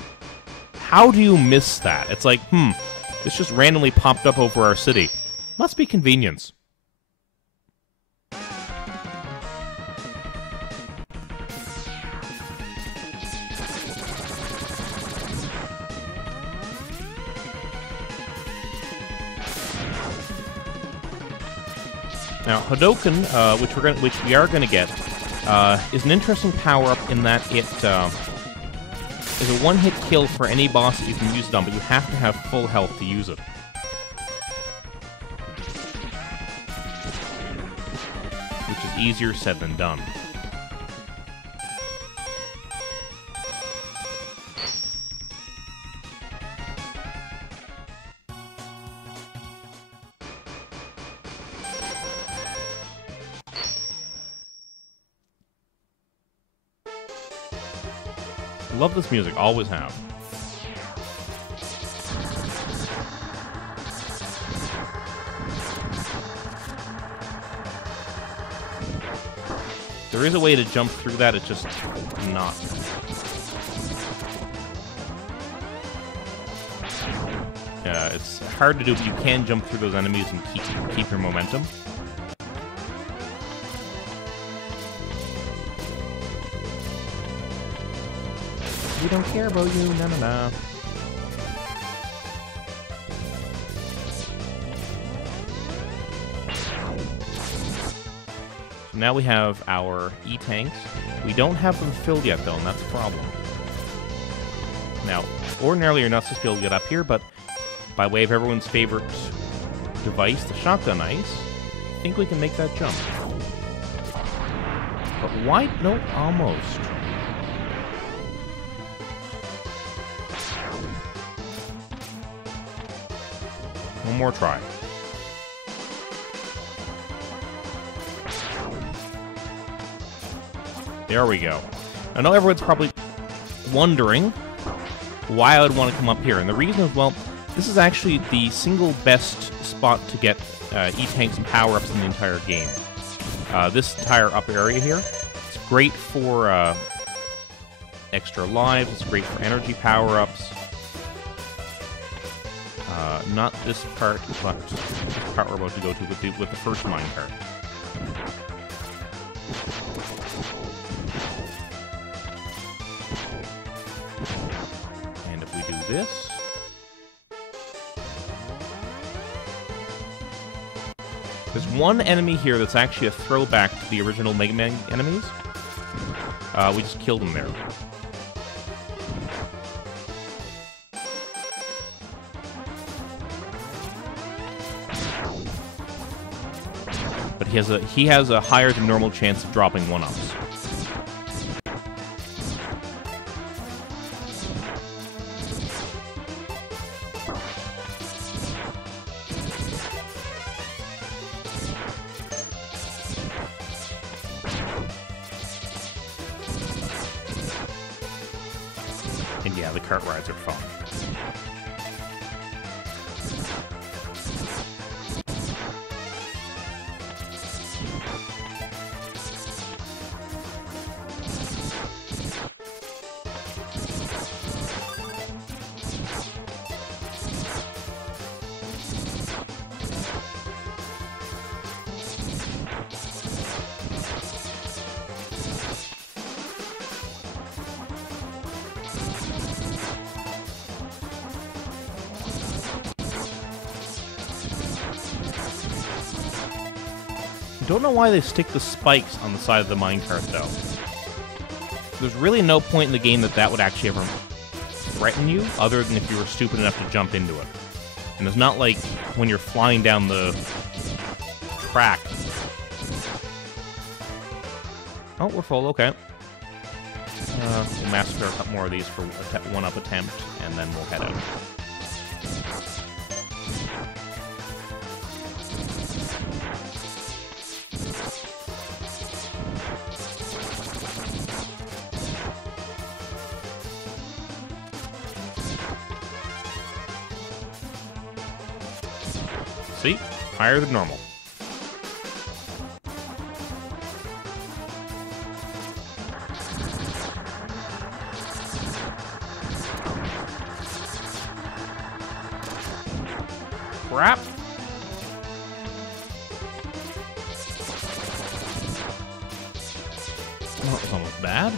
How do you miss that? It's like, this just randomly popped up over our city. Must be convenience. Now, Hadoken, which we are going to get, is an interesting power-up in that it is a one-hit kill for any boss that you can use it on, but you have to have full health to use it. Which is easier said than done. Love this music, always have. There is a way to jump through that, it's just not. It's hard to do, but you can jump through those enemies and keep your momentum. We don't care about you, no. Now we have our E-tanks. We don't have them filled yet, though, and that's a problem. Now, ordinarily you're not supposed to be able to get up here, but by way of everyone's favorite device, the shotgun ice, I think we can make that jump. But why? No, almost. One more try. There we go. I know everyone's probably wondering why I would want to come up here. And the reason is, well, this is actually the single best spot to get E-tanks and power-ups in the entire game. This entire upper area here. It's great for extra lives. It's great for energy power-ups. Not this part, but this part we're about to go to with the first minecart. And if we do this... There's one enemy here that's actually a throwback to the original Mega Man enemies. We just killed him there. But he has a higher than normal chance of dropping 1-ups. And yeah, the cart rides are fun. Don't know why they stick the spikes on the side of the minecart, though. There's really no point in the game that would actually ever threaten you, other than if you were stupid enough to jump into it. And it's not like when you're flying down the track. Oh, we're full, okay. We'll massacre a couple more of these for a 1-up attempt, and then we'll head out. See? Higher than normal. Crap! Well, that was almost bad.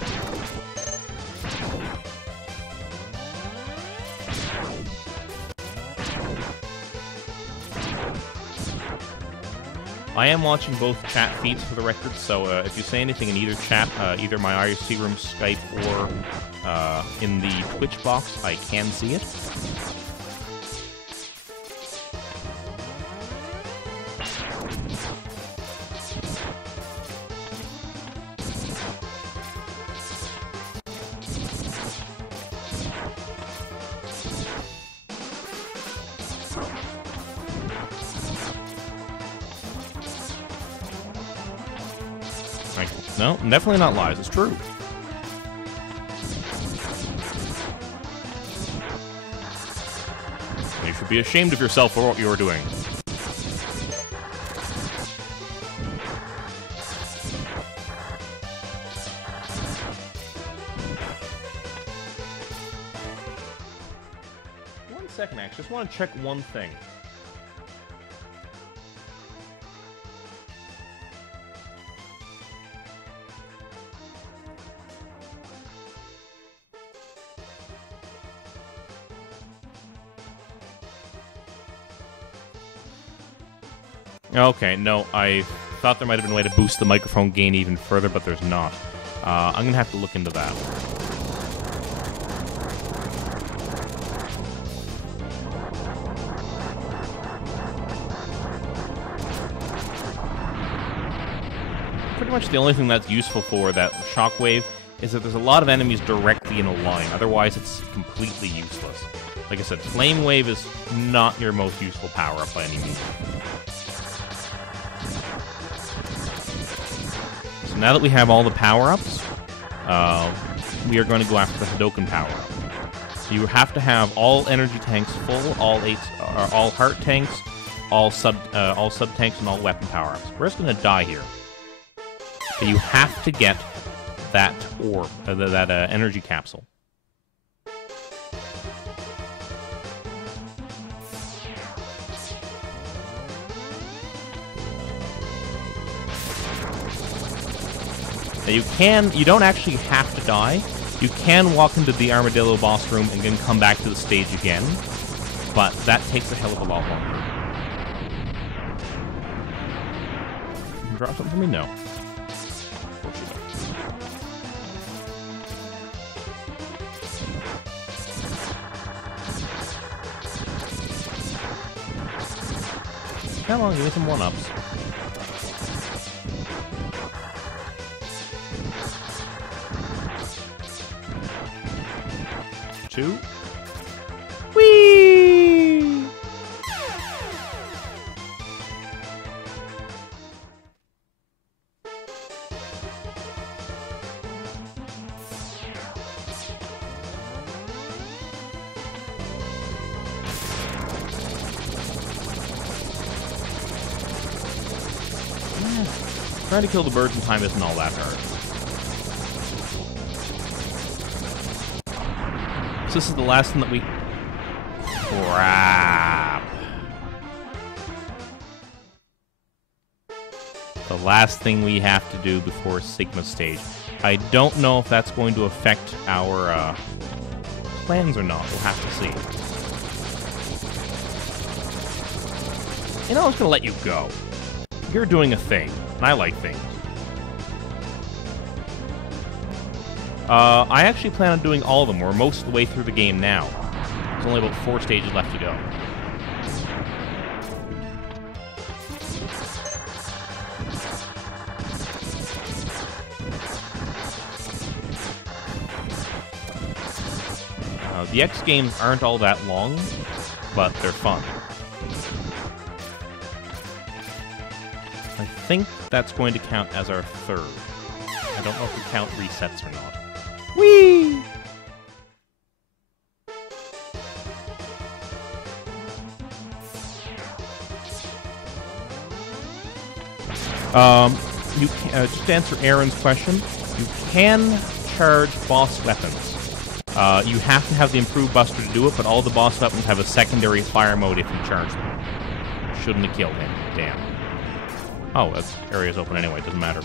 I am watching both chat feeds for the record, so if you say anything in either chat, either my IRC room, Skype, or in the Twitch box, I can see it. No, definitely not lies. It's true. You should be ashamed of yourself for what you are doing. One second, actually. Just want to check one thing. Okay, no, I thought there might have been a way to boost the microphone gain even further, but there's not. I'm going to have to look into that. Pretty much the only thing that's useful for that shockwave is that there's a lot of enemies directly in a line. Otherwise, it's completely useless. Like I said, Flame Wave is not your most useful power-up by any means. Now that we have all the power-ups, we are going to go after the Hadoken power-up. So you have to have all energy tanks full, all heart tanks, all sub tanks, and all weapon power-ups. We're just going to die here. But you have to get that orb, that energy capsule. Now you don't actually have to die. You can walk into the Armadillo boss room and then come back to the stage again, but that takes a hell of a lot longer. Can you drop something for me? No. Come on, give me some one-ups. Two. Whee! Trying to kill the birds in time isn't all that hard. So this is the last thing that we... Crap. The last thing we have to do before Sigma stage. I don't know if that's going to affect our plans or not. We'll have to see. You know, I'm just going to let you go. You're doing a thing, and I like things. I actually plan on doing all of them. We're most of the way through the game now. There's only about 4 stages left to go. The X games aren't all that long, but they're fun. I think that's going to count as our 3rd. I don't know if we count resets or not. Whee! You can, just to answer Aaron's question, you can charge boss weapons. You have to have the improved buster to do it, but all the boss weapons have a secondary fire mode if you charge them. Shouldn't have killed him. Damn. Oh, that area's open anyway, doesn't matter.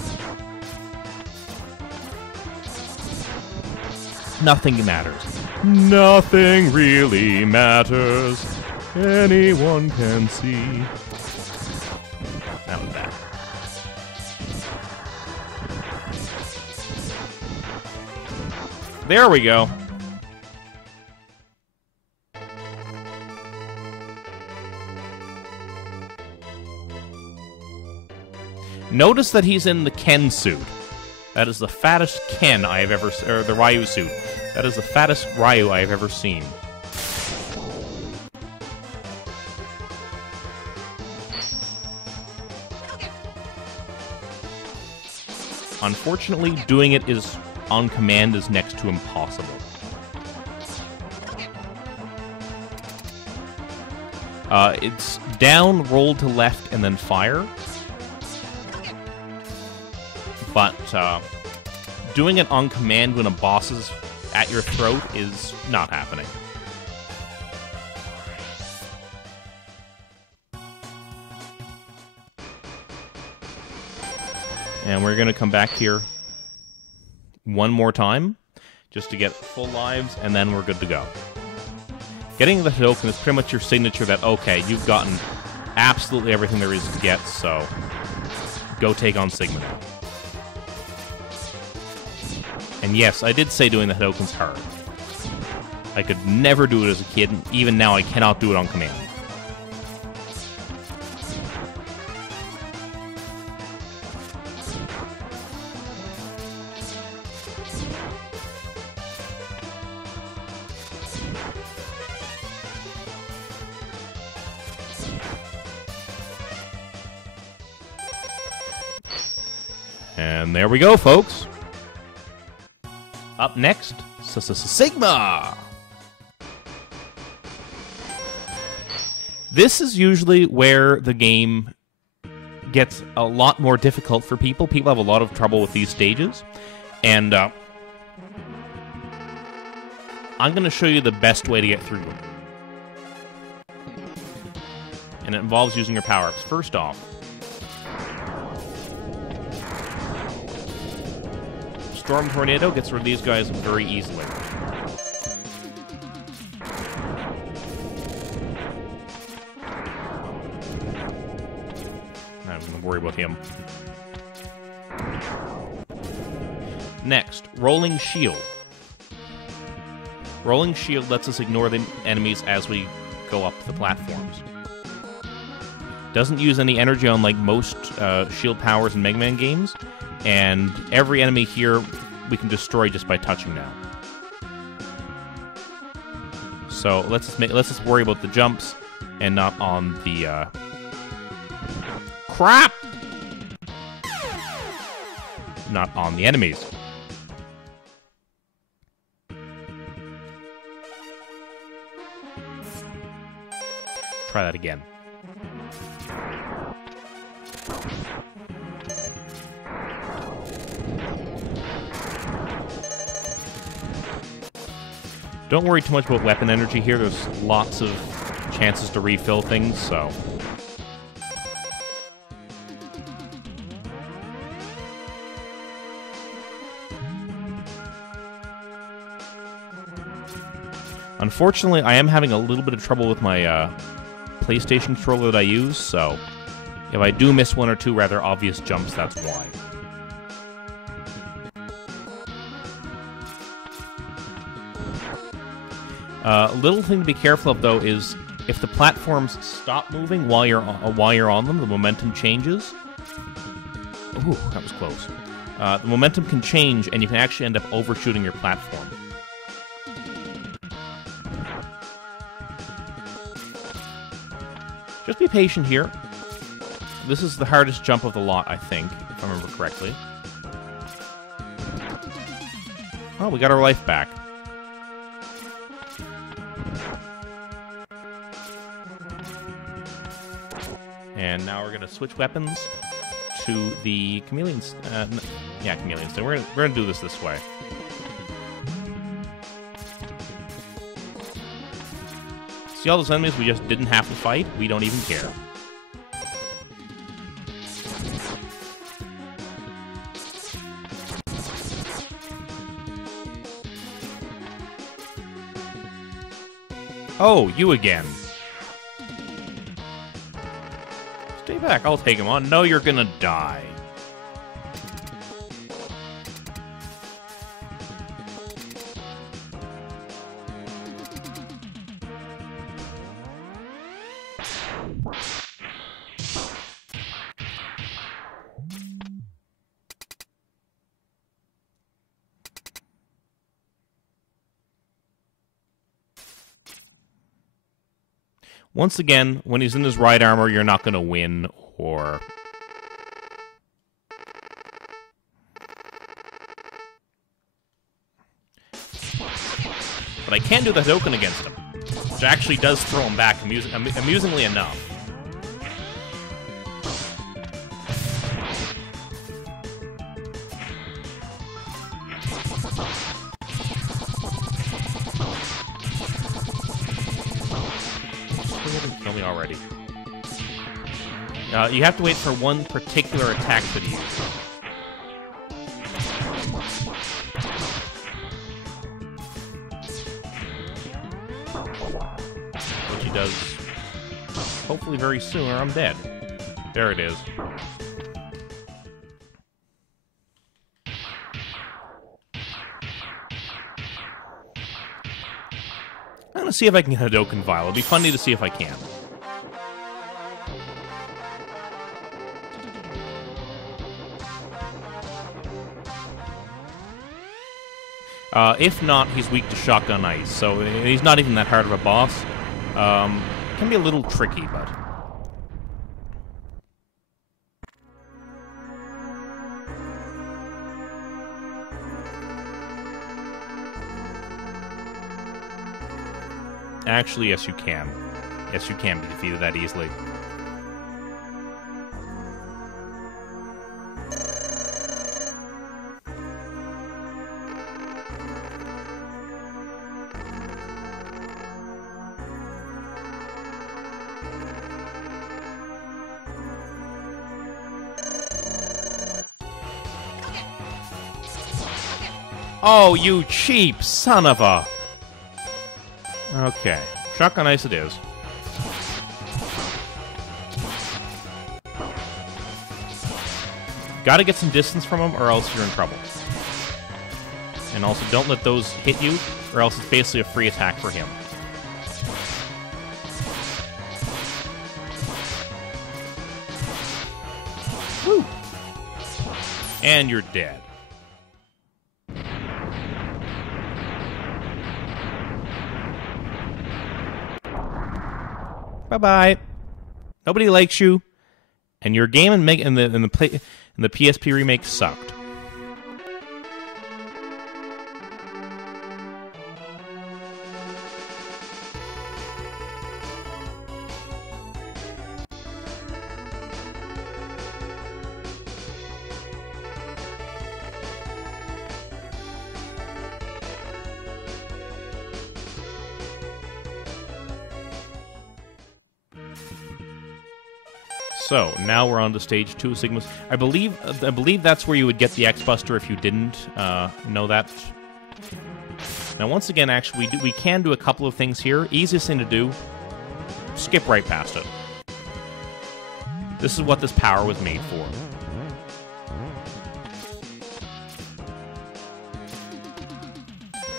Nothing matters. Nothing really matters. Anyone can see. That was that. There we go. Notice that he's in the Ken suit. That is the fattest Ken I have ever... or the Ryu suit. That is the fattest Ryu I have ever seen. Unfortunately, doing it is on command is next to impossible. It's down, roll to left, and then fire. But doing it on command when a boss is at your throat is not happening. And we're going to come back here one more time, just to get full lives, and then we're good to go. Getting the token is pretty much your signature that, okay, you've gotten absolutely everything there is to get, so go take on Sigma now. And yes, I did say doing the Hadoken's hard. I could never do it as a kid, and even now I cannot do it on command. And there we go, folks. Up next, Sigma! This is usually where the game gets a lot more difficult for people. People have a lot of trouble with these stages. And I'm going to show you the best way to get through them. And it involves using your power-ups. First off, Storm Tornado gets rid of these guys very easily. I'm going to worry about him. Next, Rolling Shield. Rolling Shield lets us ignore the enemies as we go up the platforms. Doesn't use any energy unlike most shield powers in Mega Man games, and every enemy here we can destroy just by touching now. So let's just worry about the jumps and not on the crap! Not on the enemies. Try that again. Don't worry too much about weapon energy here. There's lots of chances to refill things, so... Unfortunately, I am having a little bit of trouble with my PlayStation controller that I use, so if I do miss one or two rather obvious jumps, that's why. A little thing to be careful of, though, is if the platforms stop moving while you're on them, the momentum changes. Ooh, that was close. The momentum can change, and you can actually end up overshooting your platform. Just be patient here. This is the hardest jump of the lot, I think, if I remember correctly. Oh, we got our life back. And now we're going to switch weapons to the chameleons. Yeah, chameleons. We're gonna do this way. See all those enemies we just didn't have to fight? We don't even care. Oh, you again. Stay back, I'll take him on. No, you're gonna die. Once again, when he's in his right armor, you're not going to win, or... But I can do the Hadouken against him, which actually does throw him back amusingly enough. Kill me already. You have to wait for one particular attack to be used. Which he does hopefully very soon, or I'm dead. There it is. I'm gonna see if I can get Hadouken Vile. It'll be funny to see if I can. If not, he's weak to Shotgun Ice, so he's not even that hard of a boss. Can be a little tricky, but... Actually, yes, you can. Yes, you can be defeated that easily. Oh, you cheap son of a... Okay. Shotgun ice it is. Gotta get some distance from him, or else you're in trouble. And also, don't let those hit you, or else it's basically a free attack for him. Woo! And you're dead. Bye-bye. Nobody likes you. And your game and the PSP remake sucked. So, now we're on to stage 2 of Sigma's. I believe that's where you would get the X-Buster if you didn't know that. Now, once again, actually, we can do a couple of things here. Easiest thing to do, skip right past it. This is what this power was made for.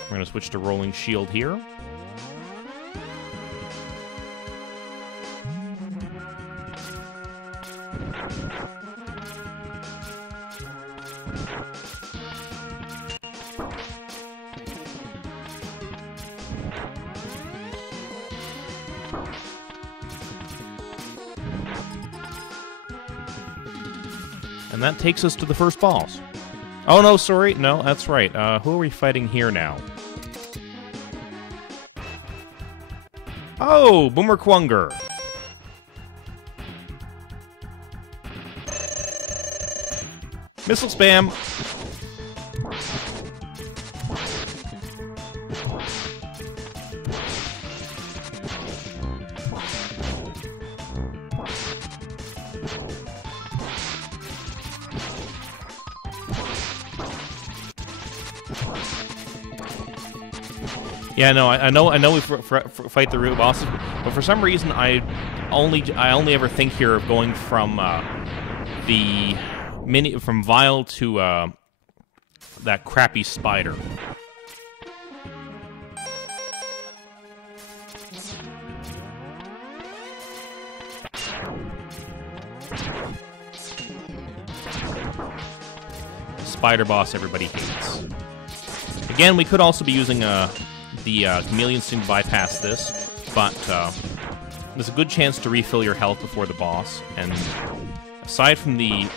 We're going to switch to Rolling Shield here. And that takes us to the first boss. Oh, no, sorry. No, that's right. Who are we fighting here now? Oh, Boomer Kwunger. Missile spam. Yeah, no, I know we fight the root bosses, but for some reason I only ever think here of going from from Vile to that crappy spider. Spider boss everybody hates. Again, we could also be using the Chameleon Sting to bypass this, but there's a good chance to refill your health before the boss, and aside from the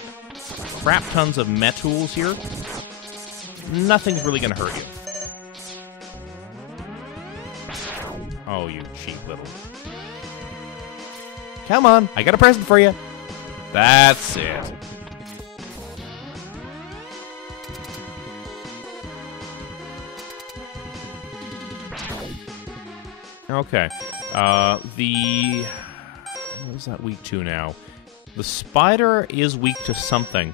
crap tons of Metools here, nothing's really going to hurt you. Oh, you cheap little... Come on, I got a present for you. That's it. Okay. What is that weak to now? The spider is weak to something.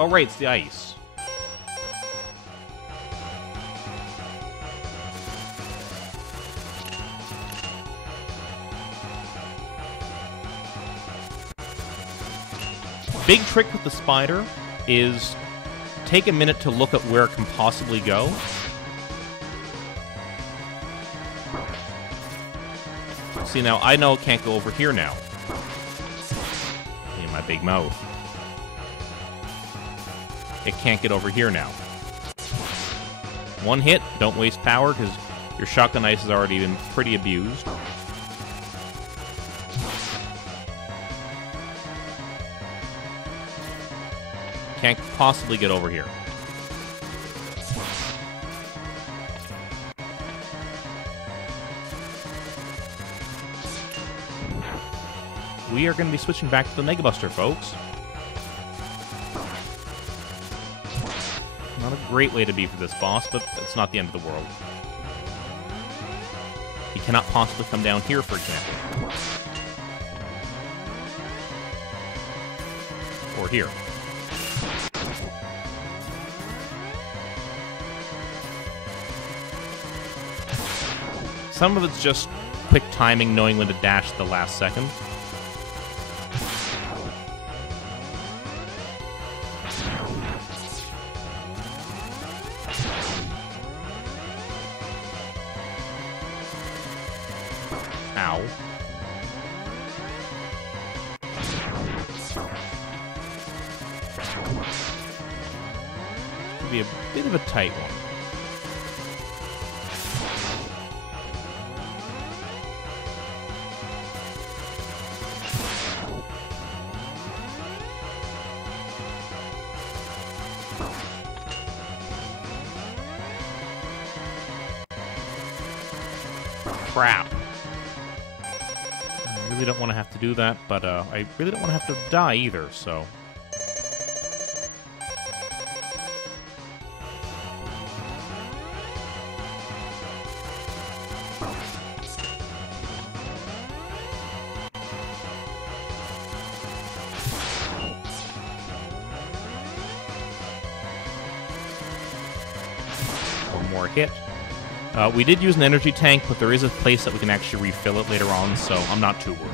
Oh, right, it's the ice. Big trick with the spider is take a minute to look at where it can possibly go. See, now I know it can't go over here now. In my big mouth. It can't get over here now. One hit, don't waste power because your shotgun ice has already been pretty abused. Can't possibly get over here. We are going to be switching back to the Mega Buster, folks. Not a great way to be for this boss, but it's not the end of the world. He cannot possibly come down here, for example. Or here. Some of it's just quick timing, knowing when to dash at the last second. Ow. Could be a bit of a tight one. Crap. I really don't want to have to do that, but I really don't want to have to die either, so... One more hit. We did use an energy tank, but there is a place that we can actually refill it later on, so I'm not too worried.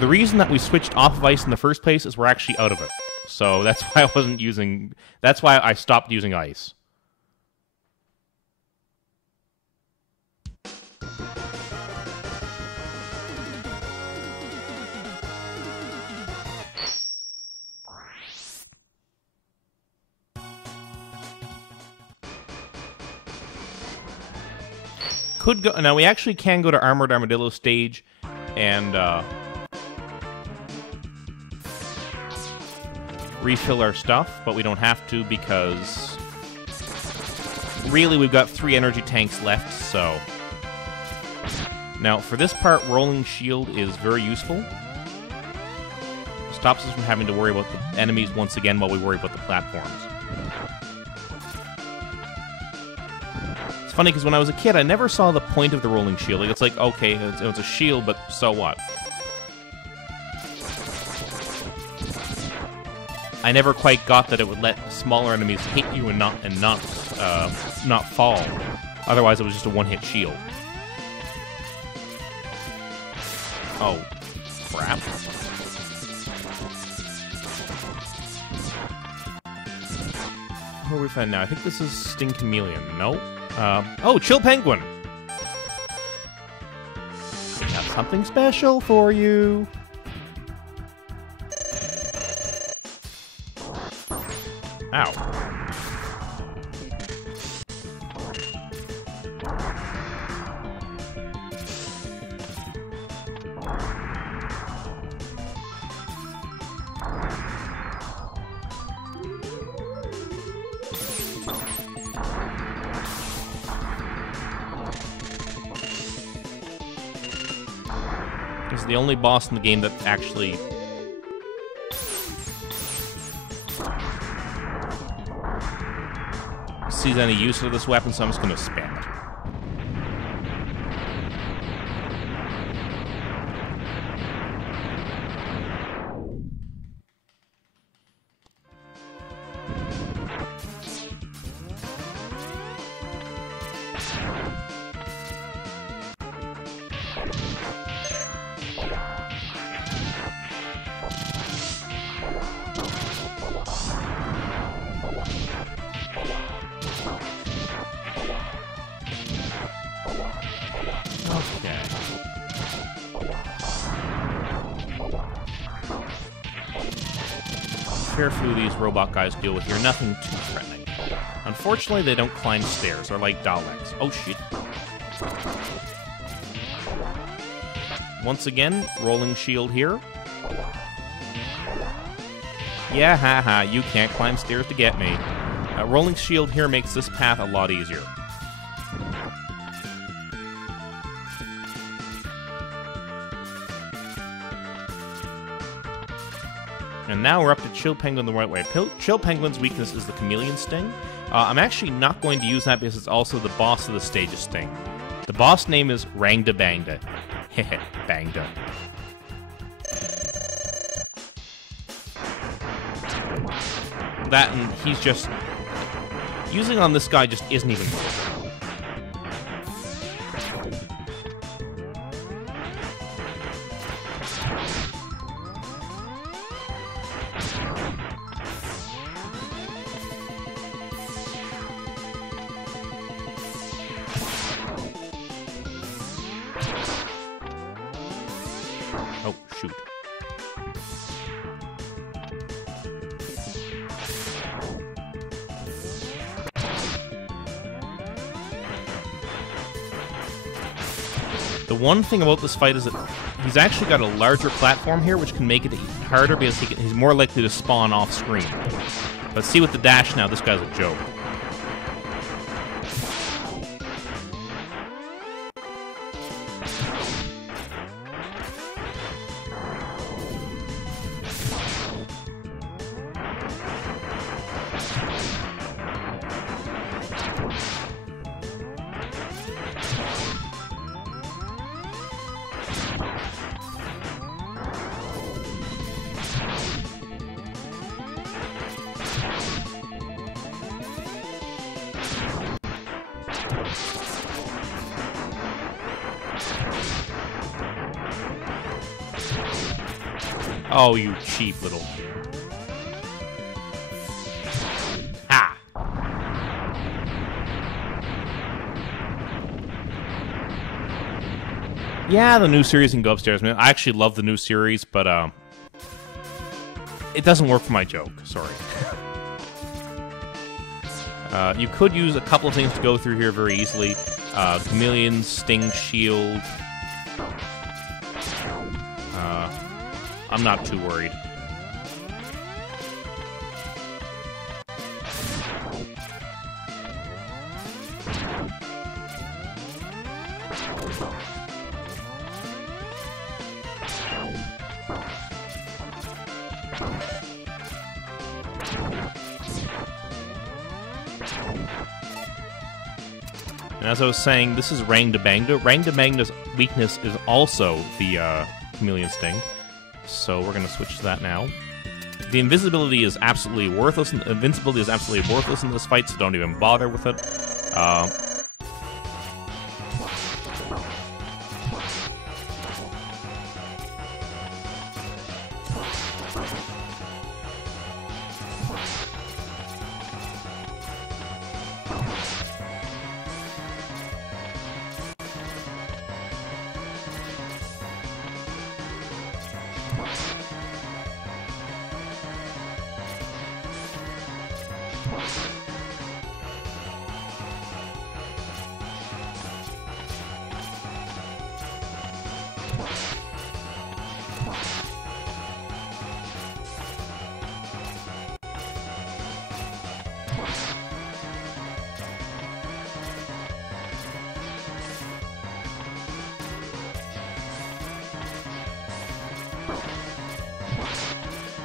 The reason that we switched off of ice in the first place is we're actually out of it. So that's why I wasn't using... That's why I stopped using ice. Could go now. We actually can go to Armored Armadillo stage and refill our stuff, but we don't have to because really we've got 3 energy tanks left. So now for this part, Rolling Shield is very useful. Stops us from having to worry about the enemies once again while we worry about the platforms. Funny, because when I was a kid, I never saw the point of the Rolling Shield. Like, it's like, okay, it's a shield, but so what? I never quite got that it would let smaller enemies hit you and not fall. Otherwise, it was just a one-hit shield. Oh, crap. Where are we found now? I think this is Sting Chameleon. Nope. Oh, Chill Penguin! Got something special for you! Ow. This is the only boss in the game that actually sees any use of this weapon, so I'm just going to spam it. Fair few of these robot guys deal with here, nothing too threatening. Unfortunately, they don't climb stairs. They're like Daleks. Oh, shit. Once again, Rolling Shield here. Yeah, haha, you can't climb stairs to get me. Rolling Shield here makes this path a lot easier. And now we're up to Chill Penguin the right way. Chill Penguin's weakness is the Chameleon Sting. I'm actually not going to use that because it's also the boss of the stage's sting. The boss name is Rangda Bangda. Hehe, Bangda. That and he's just... Using on this guy just isn't even worth it. Oh, shoot. The one thing about this fight is that he's actually got a larger platform here, which can make it harder because he's more likely to spawn off screen. But see with the dash now, this guy's a joke. Oh, you cheap little... Ha! Yeah, the new series can go upstairs. I mean, I actually love the new series, but it doesn't work for my joke. Sorry. You could use a couple of things to go through here very easily. Chameleon, Sting, Shield... I'm not too worried. And as I was saying, this is Rangda Bangda. Rangda Bangda's weakness is also the Chameleon Sting. So we're going to switch to that now. The invisibility is absolutely worthless. Invincibility is absolutely worthless in this fight, so don't even bother with it.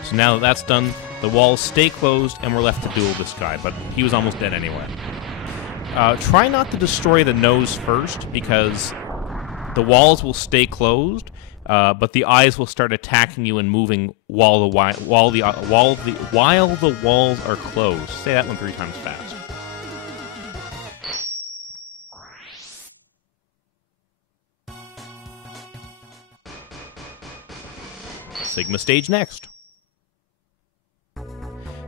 So now that that's done, the walls stay closed, and we're left to duel this guy, but he was almost dead anyway. Try not to destroy the nose first, because the walls will stay closed, but the eyes will start attacking you and moving while the walls are closed. Say that one 3 times fast. Sigma stage next.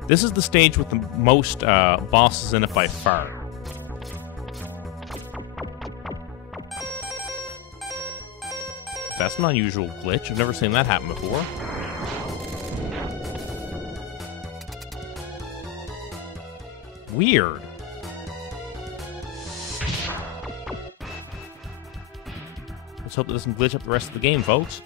This is the stage with the most bosses in it by far. That's an unusual glitch. I've never seen that happen before. Weird. Let's hope that doesn't glitch up the rest of the game, folks.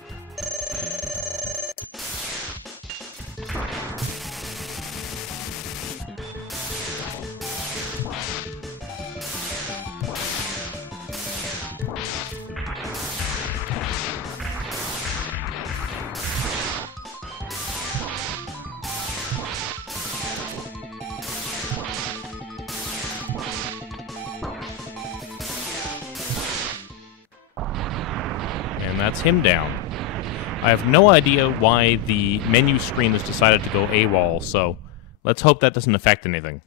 And that's him down. I have no idea why the menu screen has decided to go AWOL, so let's hope that doesn't affect anything.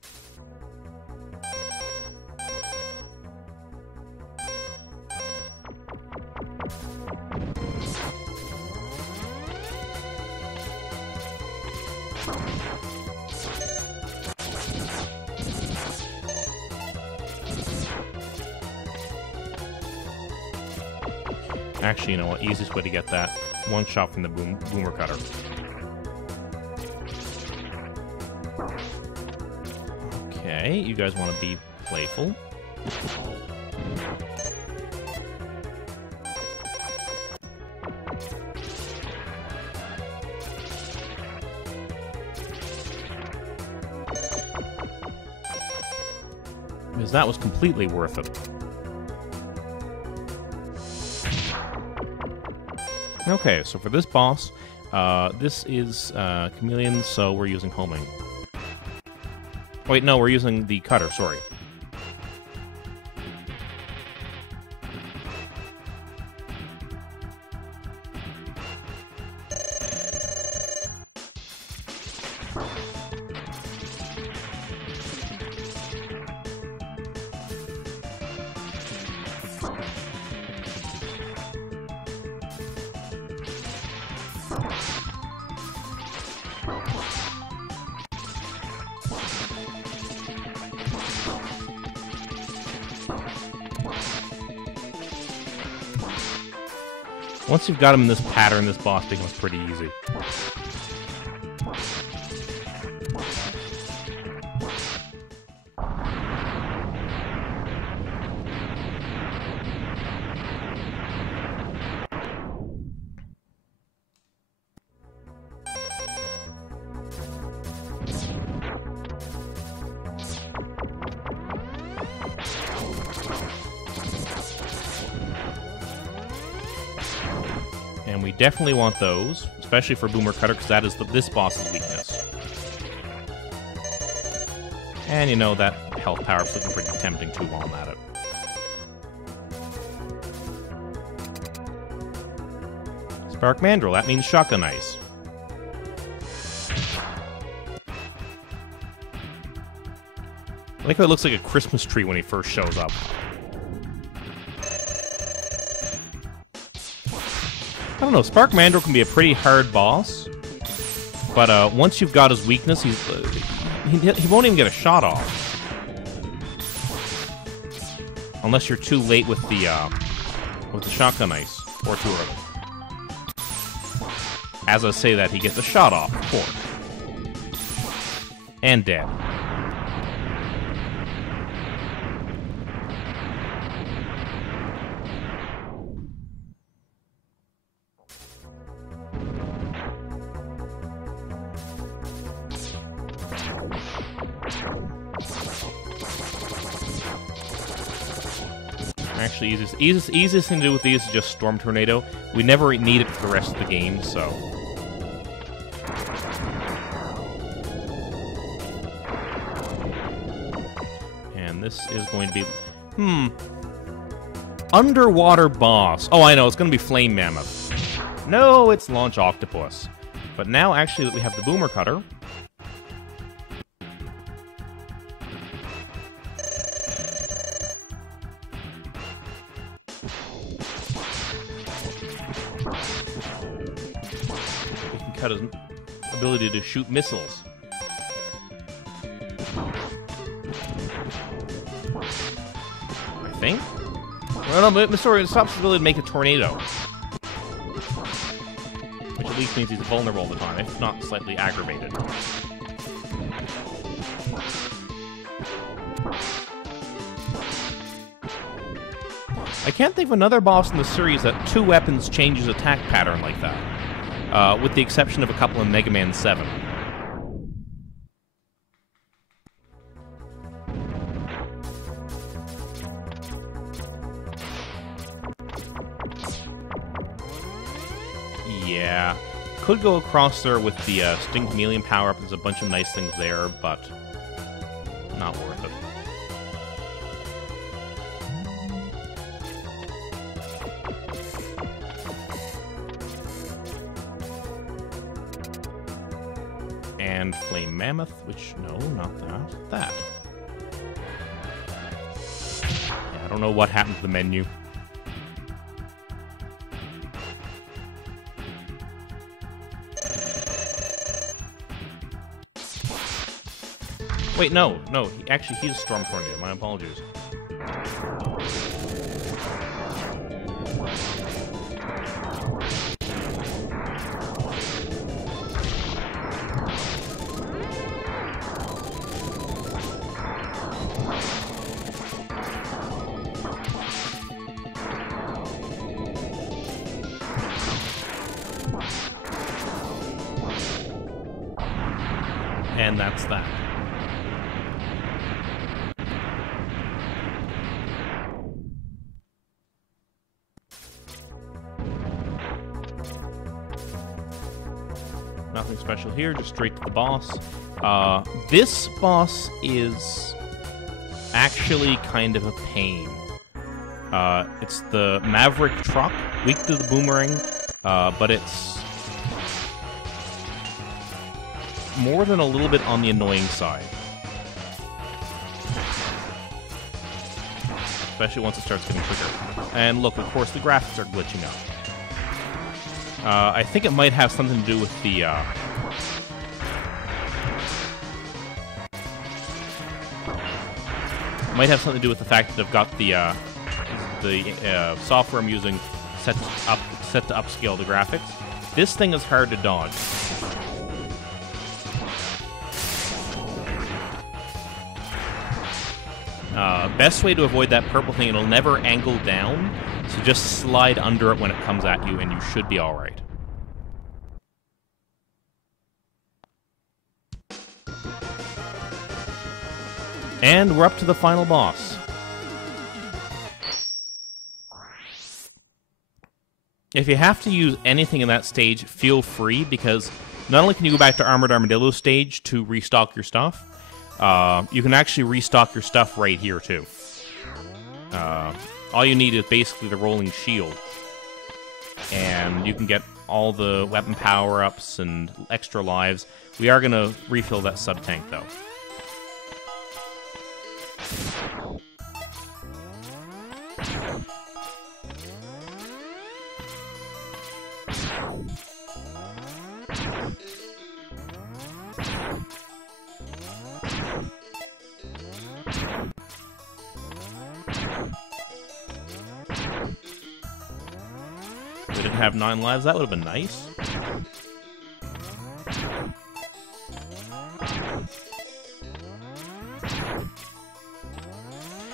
Actually, you know what? Easiest way to get that. One shot from the boomer cutter. Okay, you guys want to be playful. Because that was completely worth it. Okay, so for this boss, this is Chameleon, so we're using homing. Wait, no, we're using the cutter, sorry. Once you've got him in this pattern, this boss becomes pretty easy. And we definitely want those, especially for Boomer Cutter, because that is this boss's weakness. And you know, that health power-up's looking pretty tempting too while I'm at it. Spark Mandrill, that means Shotgun Ice. I like how it looks like a Christmas tree when he first shows up. I don't know, Spark Mandrill can be a pretty hard boss, but once you've got his weakness, he won't even get a shot off. Unless you're too late with the Shotgun Ice, or too early. As I say that, he gets a shot off, of course. And dead. Actually, easiest thing to do with these is just Storm Tornado. We never need it for the rest of the game, so... And this is going to be... Underwater boss. Oh, I know, it's going to be Flame Mammoth. No, it's Launch Octopus. But now, actually, that we have the Boomer Cutter... cut his ability to shoot missiles. I think? Well, no, but sorry, it stops his ability to make a tornado. Which at least means he's vulnerable all the time, if not slightly aggravated. I can't think of another boss in the series that two weapons changes attack pattern like that. With the exception of a couple in Mega Man 7. Yeah. Could go across there with the Sting Chameleon power-up. There's a bunch of nice things there, but not worth it. and Flame Mammoth, which, no, not that. That. Yeah, I don't know what happened to the menu. Wait, no, actually, he's a Storm Tornado. My apologies. And that's that. Nothing special here, just straight to the boss. This boss is actually kind of a pain. It's the Maverick Truck, weak to the boomerang, but it's more than a little bit on the annoying side. Especially once it starts getting quicker. And look, of course, the graphics are glitching out. I think it might have something to do with the, might have something to do with the fact that I've got the software I'm using set to upscale the graphics. This thing is hard to dodge. Best way to avoid that purple thing, it'll never angle down, so just slide under it when it comes at you and you should be alright. And we're up to the final boss. If you have to use anything in that stage, feel free, because not only can you go back to Armored Armadillo stage to restock your stuff, you can actually restock your stuff right here, too. All you need is basically the rolling shield. And you can get all the weapon power-ups and extra lives. We are going to refill that sub-tank, though. We didn't have 9 lives, that would have been nice.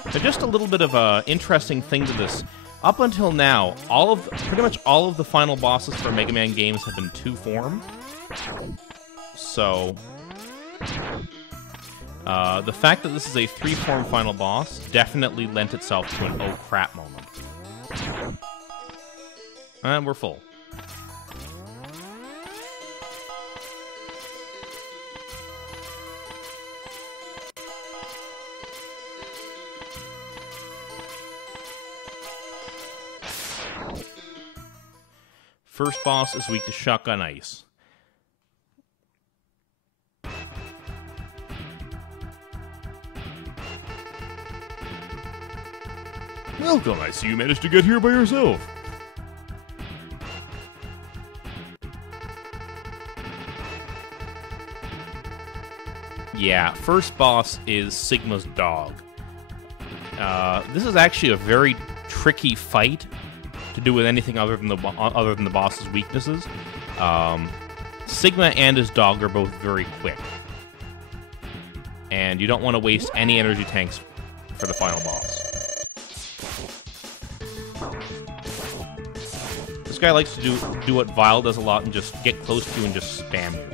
But just a little bit of a interesting thing to this. Up until now, pretty much all of the final bosses for Mega Man games have been 2-form. So, the fact that this is a 3-form final boss definitely lent itself to an oh crap moment. And we're full. First boss is weak to Shotgun Ice. Welcome, I see you managed to get here by yourself. Yeah, first boss is Sigma's dog. This is actually a very tricky fight to do with anything other than the boss's weaknesses. Sigma and his dog are both very quick, and you don't want to waste any energy tanks for the final boss. This guy likes to do what Vile does a lot and just get close to you and just spam you.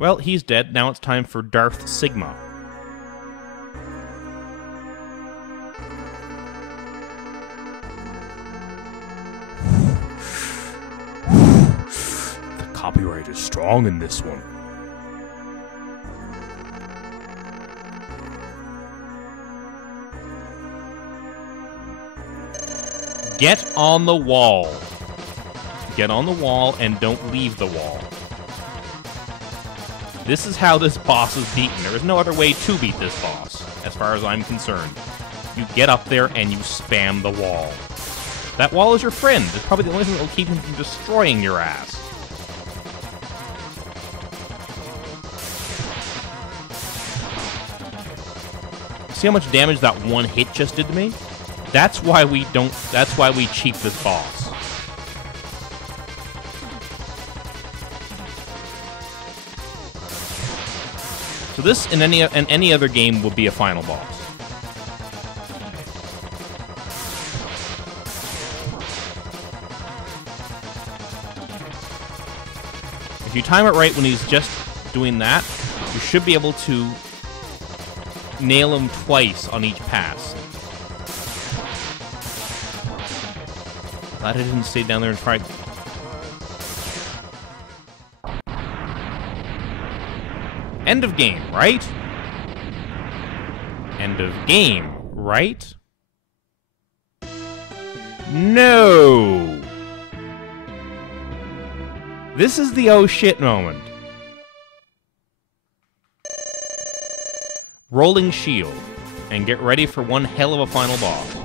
Well, he's dead. Now it's time for Darth Sigma. The copyright is strong in this one. Get on the wall. Get on the wall and don't leave the wall. This is how this boss is beaten. There is no other way to beat this boss, as far as I'm concerned. You get up there and you spam the wall. That wall is your friend. It's probably the only thing that will keep him from destroying your ass. See how much damage that one hit just did to me? That's why we cheat this boss. So this, in any other game, would be a final boss. If you time it right when he's just doing that, you should be able to nail him twice on each pass. Glad I didn't stay down there and try. End of game, right? End of game, right? No! This is the oh shit moment. Rolling shield, and get ready for one hell of a final boss.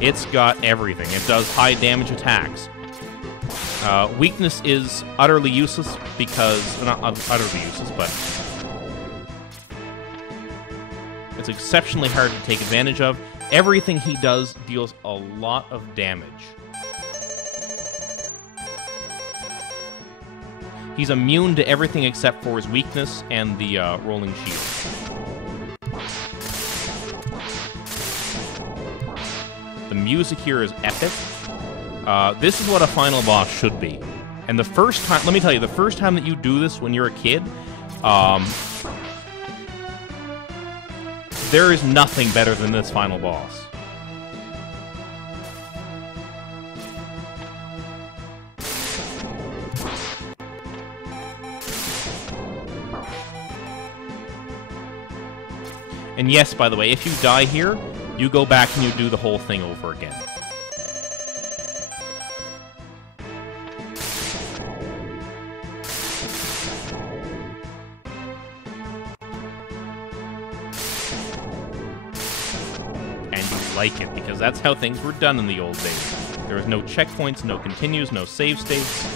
It's got everything. It does high damage attacks. Weakness is utterly useless because... not utterly useless, but... it's exceptionally hard to take advantage of. Everything he does deals a lot of damage. He's immune to everything except for his weakness and the rolling shield. The music here is epic. This is what a final boss should be. And the first time, let me tell you, the first time that you do this when you're a kid, there is nothing better than this final boss. And yes, by the way, if you die here, you go back and you do the whole thing over again. Like it, because that's how things were done in the old days. There was no checkpoints, no continues, no save states.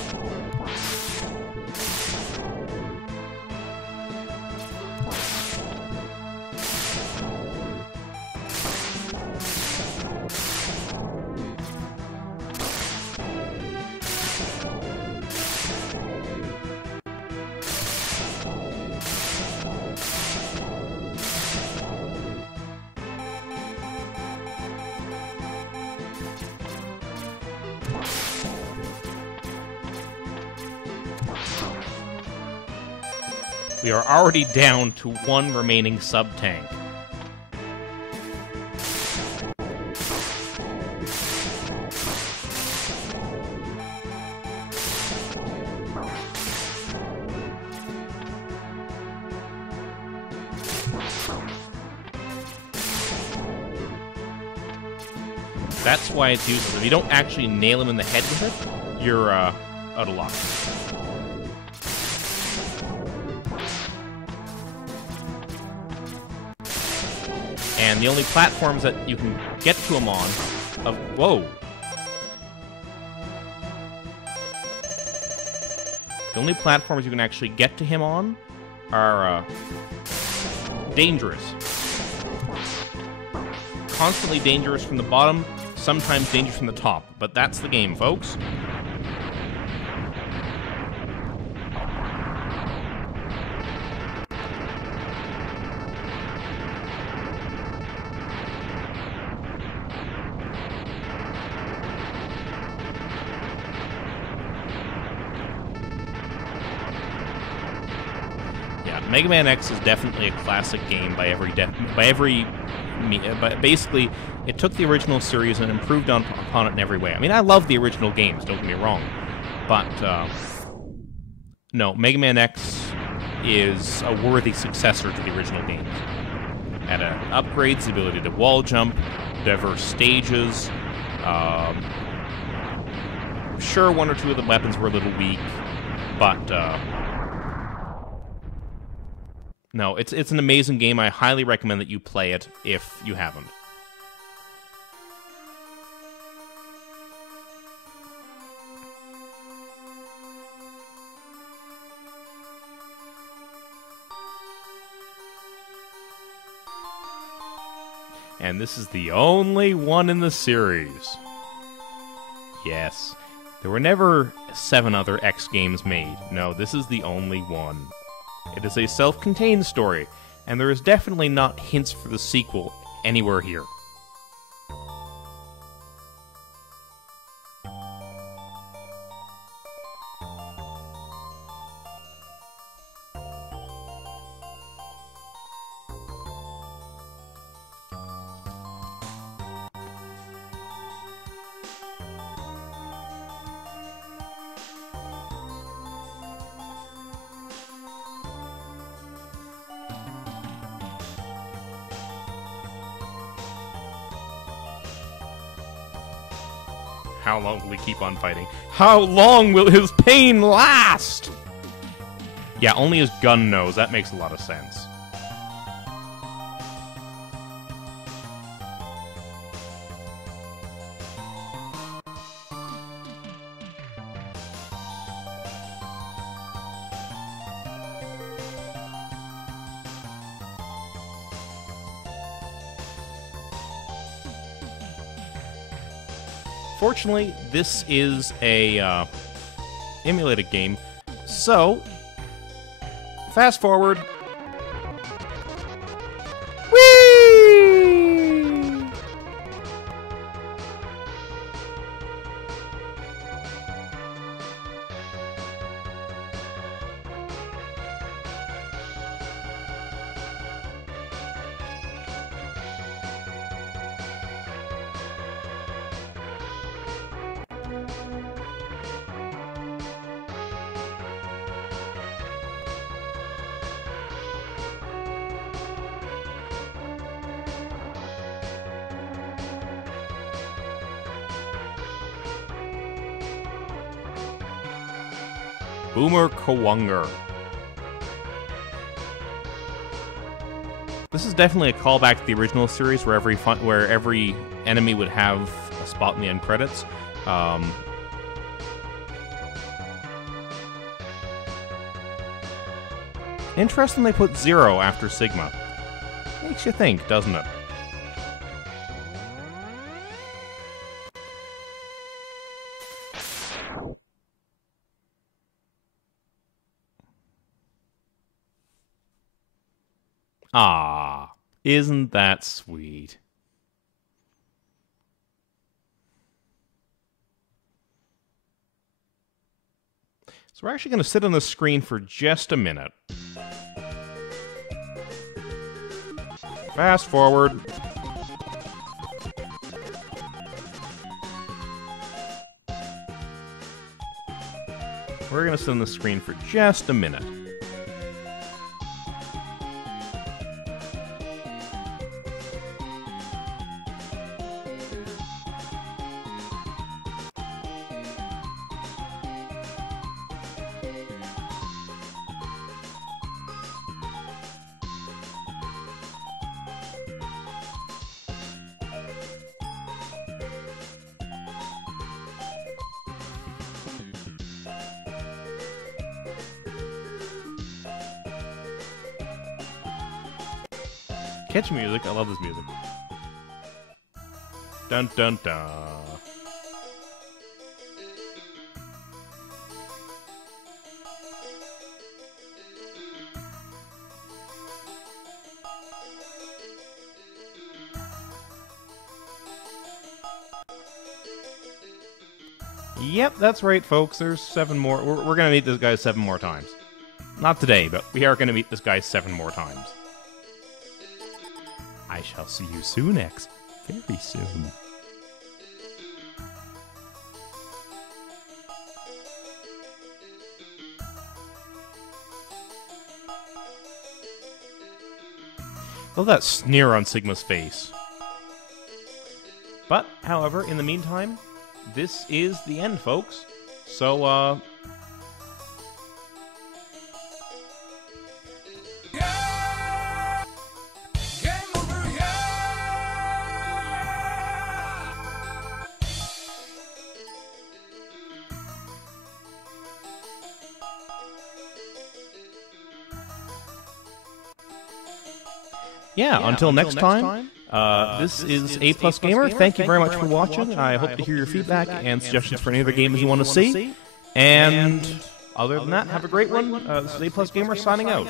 We are already down to one remaining sub-tank. That's why it's useless. If you don't actually nail him in the head with it, you're out of luck. And the only platforms that you can get to him on... whoa! The only platforms you can actually get to him on are dangerous. Constantly dangerous from the bottom, sometimes dangerous from the top. But that's the game, folks. Mega Man X is definitely a classic game by basically, it took the original series and improved upon it in every way. I mean, I love the original games, don't get me wrong, but no, Mega Man X is a worthy successor to the original games. It upgrades the ability to wall jump, diverse stages, Sure, one or two of the weapons were a little weak, but no, it's an amazing game. I highly recommend that you play it if you haven't. And this is the only one in the series. Yes. There were never 7 other X games made. No, this is the only one. It is a self-contained story, and there is definitely not hints for the sequel anywhere here. How long will he keep on fighting? How long will his pain last? Yeah, only his gun knows. That makes a lot of sense. Fortunately, this is a emulated game, so fast forward. Whee! Boomer Kawunger. This is definitely a callback to the original series, where every enemy would have a spot in the end credits. Interesting they put 0 after Sigma. Makes you think, doesn't it? Ah, isn't that sweet? So we're actually going to sit on the screen for just a minute. Fast forward. We're going to sit on the screen for just a minute. Catch music. I love this music. Dun dun dun. Yep, that's right, folks. There's 7 more. We're gonna meet this guy 7 more times. Not today, but we are gonna meet this guy 7 more times. I shall see you soon, X. Very soon. Look at that sneer on Sigma's face. But, however, in the meantime, this is the end, folks. So, yeah, until next time, this is A Plus Gamer. Thank you very much for watching. I hope to hear your feedback and suggestions for any other games you want to see. And other than that, have a great one. This is A Plus Gamer signing out.